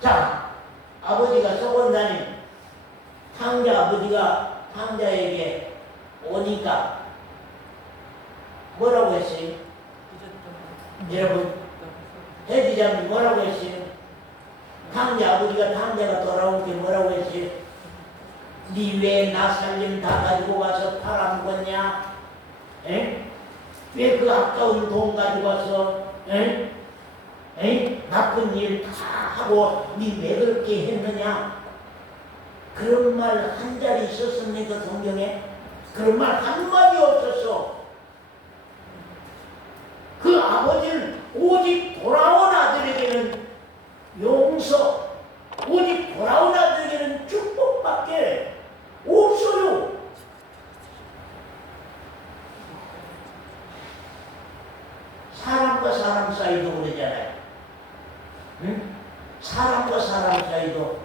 자, 아버지가 서건사님, 탕자 아버지가 탕자에게 오니까 뭐라고 했어요? 여러분, 대지장이 뭐라고 했어요? 탕자 아버지가 탕자가 돌아온 게 뭐라고 했어요? 니 왜 나 살림 다 가지고 가서 팔아먹었냐? 왜 그 아까운 돈 가지고 가서 나쁜 일 다 하고 니 왜 그렇게 했느냐? 그런 말 한 자리 있었습니까? 성경에? 그런 말 한마디 없었어. 그 아버지는 오직 돌아온 아들에게는 용서, 오직 돌아온 아들에게는 축복밖에 없어요. 사람과 사람 사이도 그러잖아요. 응? 사람과 사람 사이도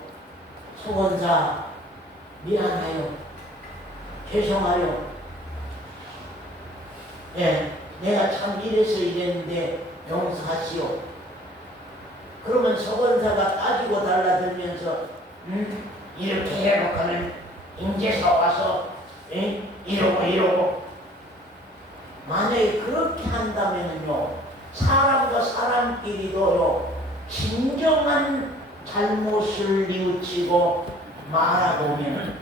소원사 미안해요, 죄송해요, 예, 내가 참 이래서 이랬는데 용서하시오. 그러면 서건사가 따지고 달라들면서 이렇게 해놓고는 인제서 와서 이러고 만약에 그렇게 한다면요, 사람과 사람끼리도요, 진정한 잘못을 뉘우치고 말아보면,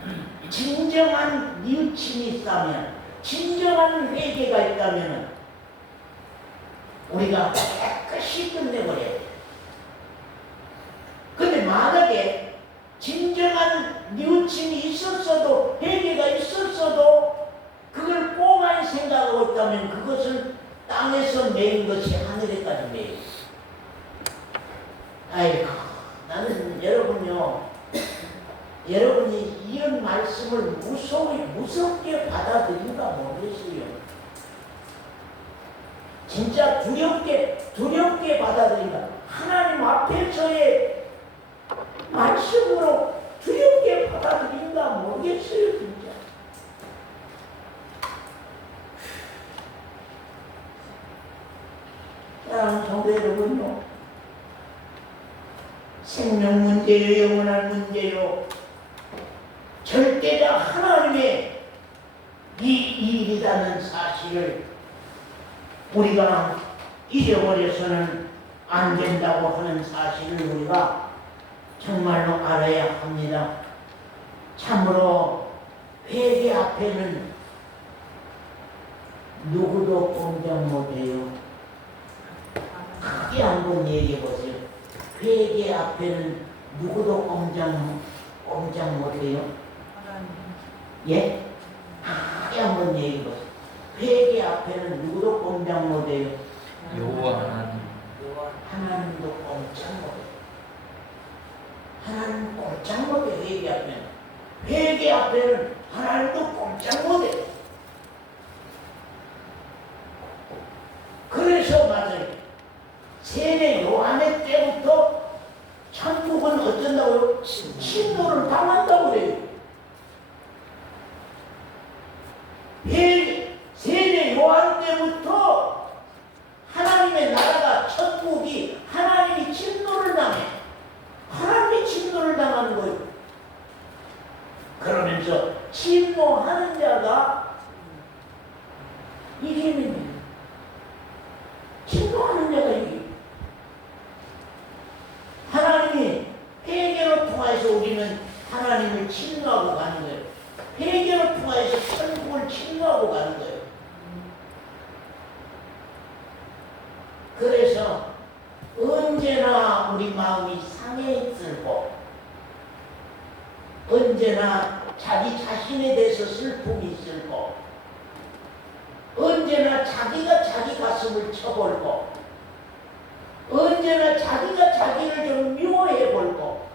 진정한 뉘우침이 있다면, 진정한 회개가 있다면 우리가 깨끗이 끝내버려야 돼. 근데 만약에 진정한 뉘우침이 있었어도, 회개가 있었어도 그걸 꽁하니 생각하고 있다면 그것은 땅에서 매인 것이 하늘에까지 매요. 아이고, 나는 여러분요, 여러분이 이런 말씀을 무섭게 받아들인가 모르겠어요. 진짜 두렵게 받아들인가. 하나님 앞에서의 말씀으로 두렵게 받아들인가 모르겠어요, 진짜. 사랑하는 성도 여러분요, 생명 문제요, 영원한 문제요, 절대다 하나님의 이 일이라는 사실을 우리가 잊어버려서는 안 된다고 하는 사실을 우리가 정말로 알아야 합니다. 참으로 회개 앞에는 누구도 공정 못해요. 크게 한번 얘기해 보세요. 회개 앞에는 누구도 공정 못해요. 예? 크게 한번 얘기해 보세요. 회개 앞에는 누구도 공정 못해요. 여호와 하나님. 하나님도 꼼짝 못해요. 하나님 꼼짝 못해요. 회개 앞에는. 회개 앞에는 하나님도 꼼짝 못해요. 그래서 맞아요. 세례 요한의 때부터 천국은 어쩐다고요? 침노를 당한다고 그래요. 세례 요한 때부터 하나님의 나라가, 천국이 하나님이 침노를 당해. 하나님이 침노를 당하는 거예요. 그러면서 침노하는 자가 이기는 거예요. 침노하는 자가 이기는. 하나님이 회개로 통해서 우리는 하나님을 침노하고 가는 거예요. 회개로 통해서 천국을 침노하고 가는 거예요. 그래서 언제나 우리 마음이 상해 있고, 언제나 자기 자신에 대해서 슬픔이 있고, 언제나 자기가 자기 가슴을 쳐볼고, 언제나 자기가 자기를 좀 미워해볼고,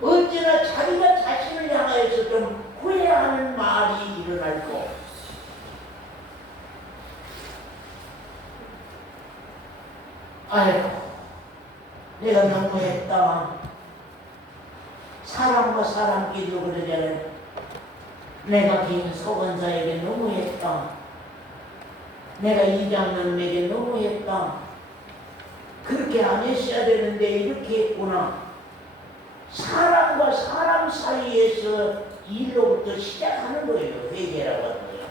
언제나 자기가 자신을 향하여서 좀 후회하는 말이 일어날 거. 아이고, 내가 너무했다. 사람과 사람끼리도 그러잖아요. 내가 김석원사에게 너무했다. 내가 이장남에게 너무했다. 그렇게 안 했어야 되는데 이렇게 했구나. 사람과 사람 사이에서 일로부터 시작하는 거예요. 회개라고 하는 거예요.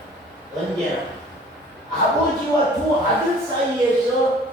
언제나 아버지와 두 아들 사이에서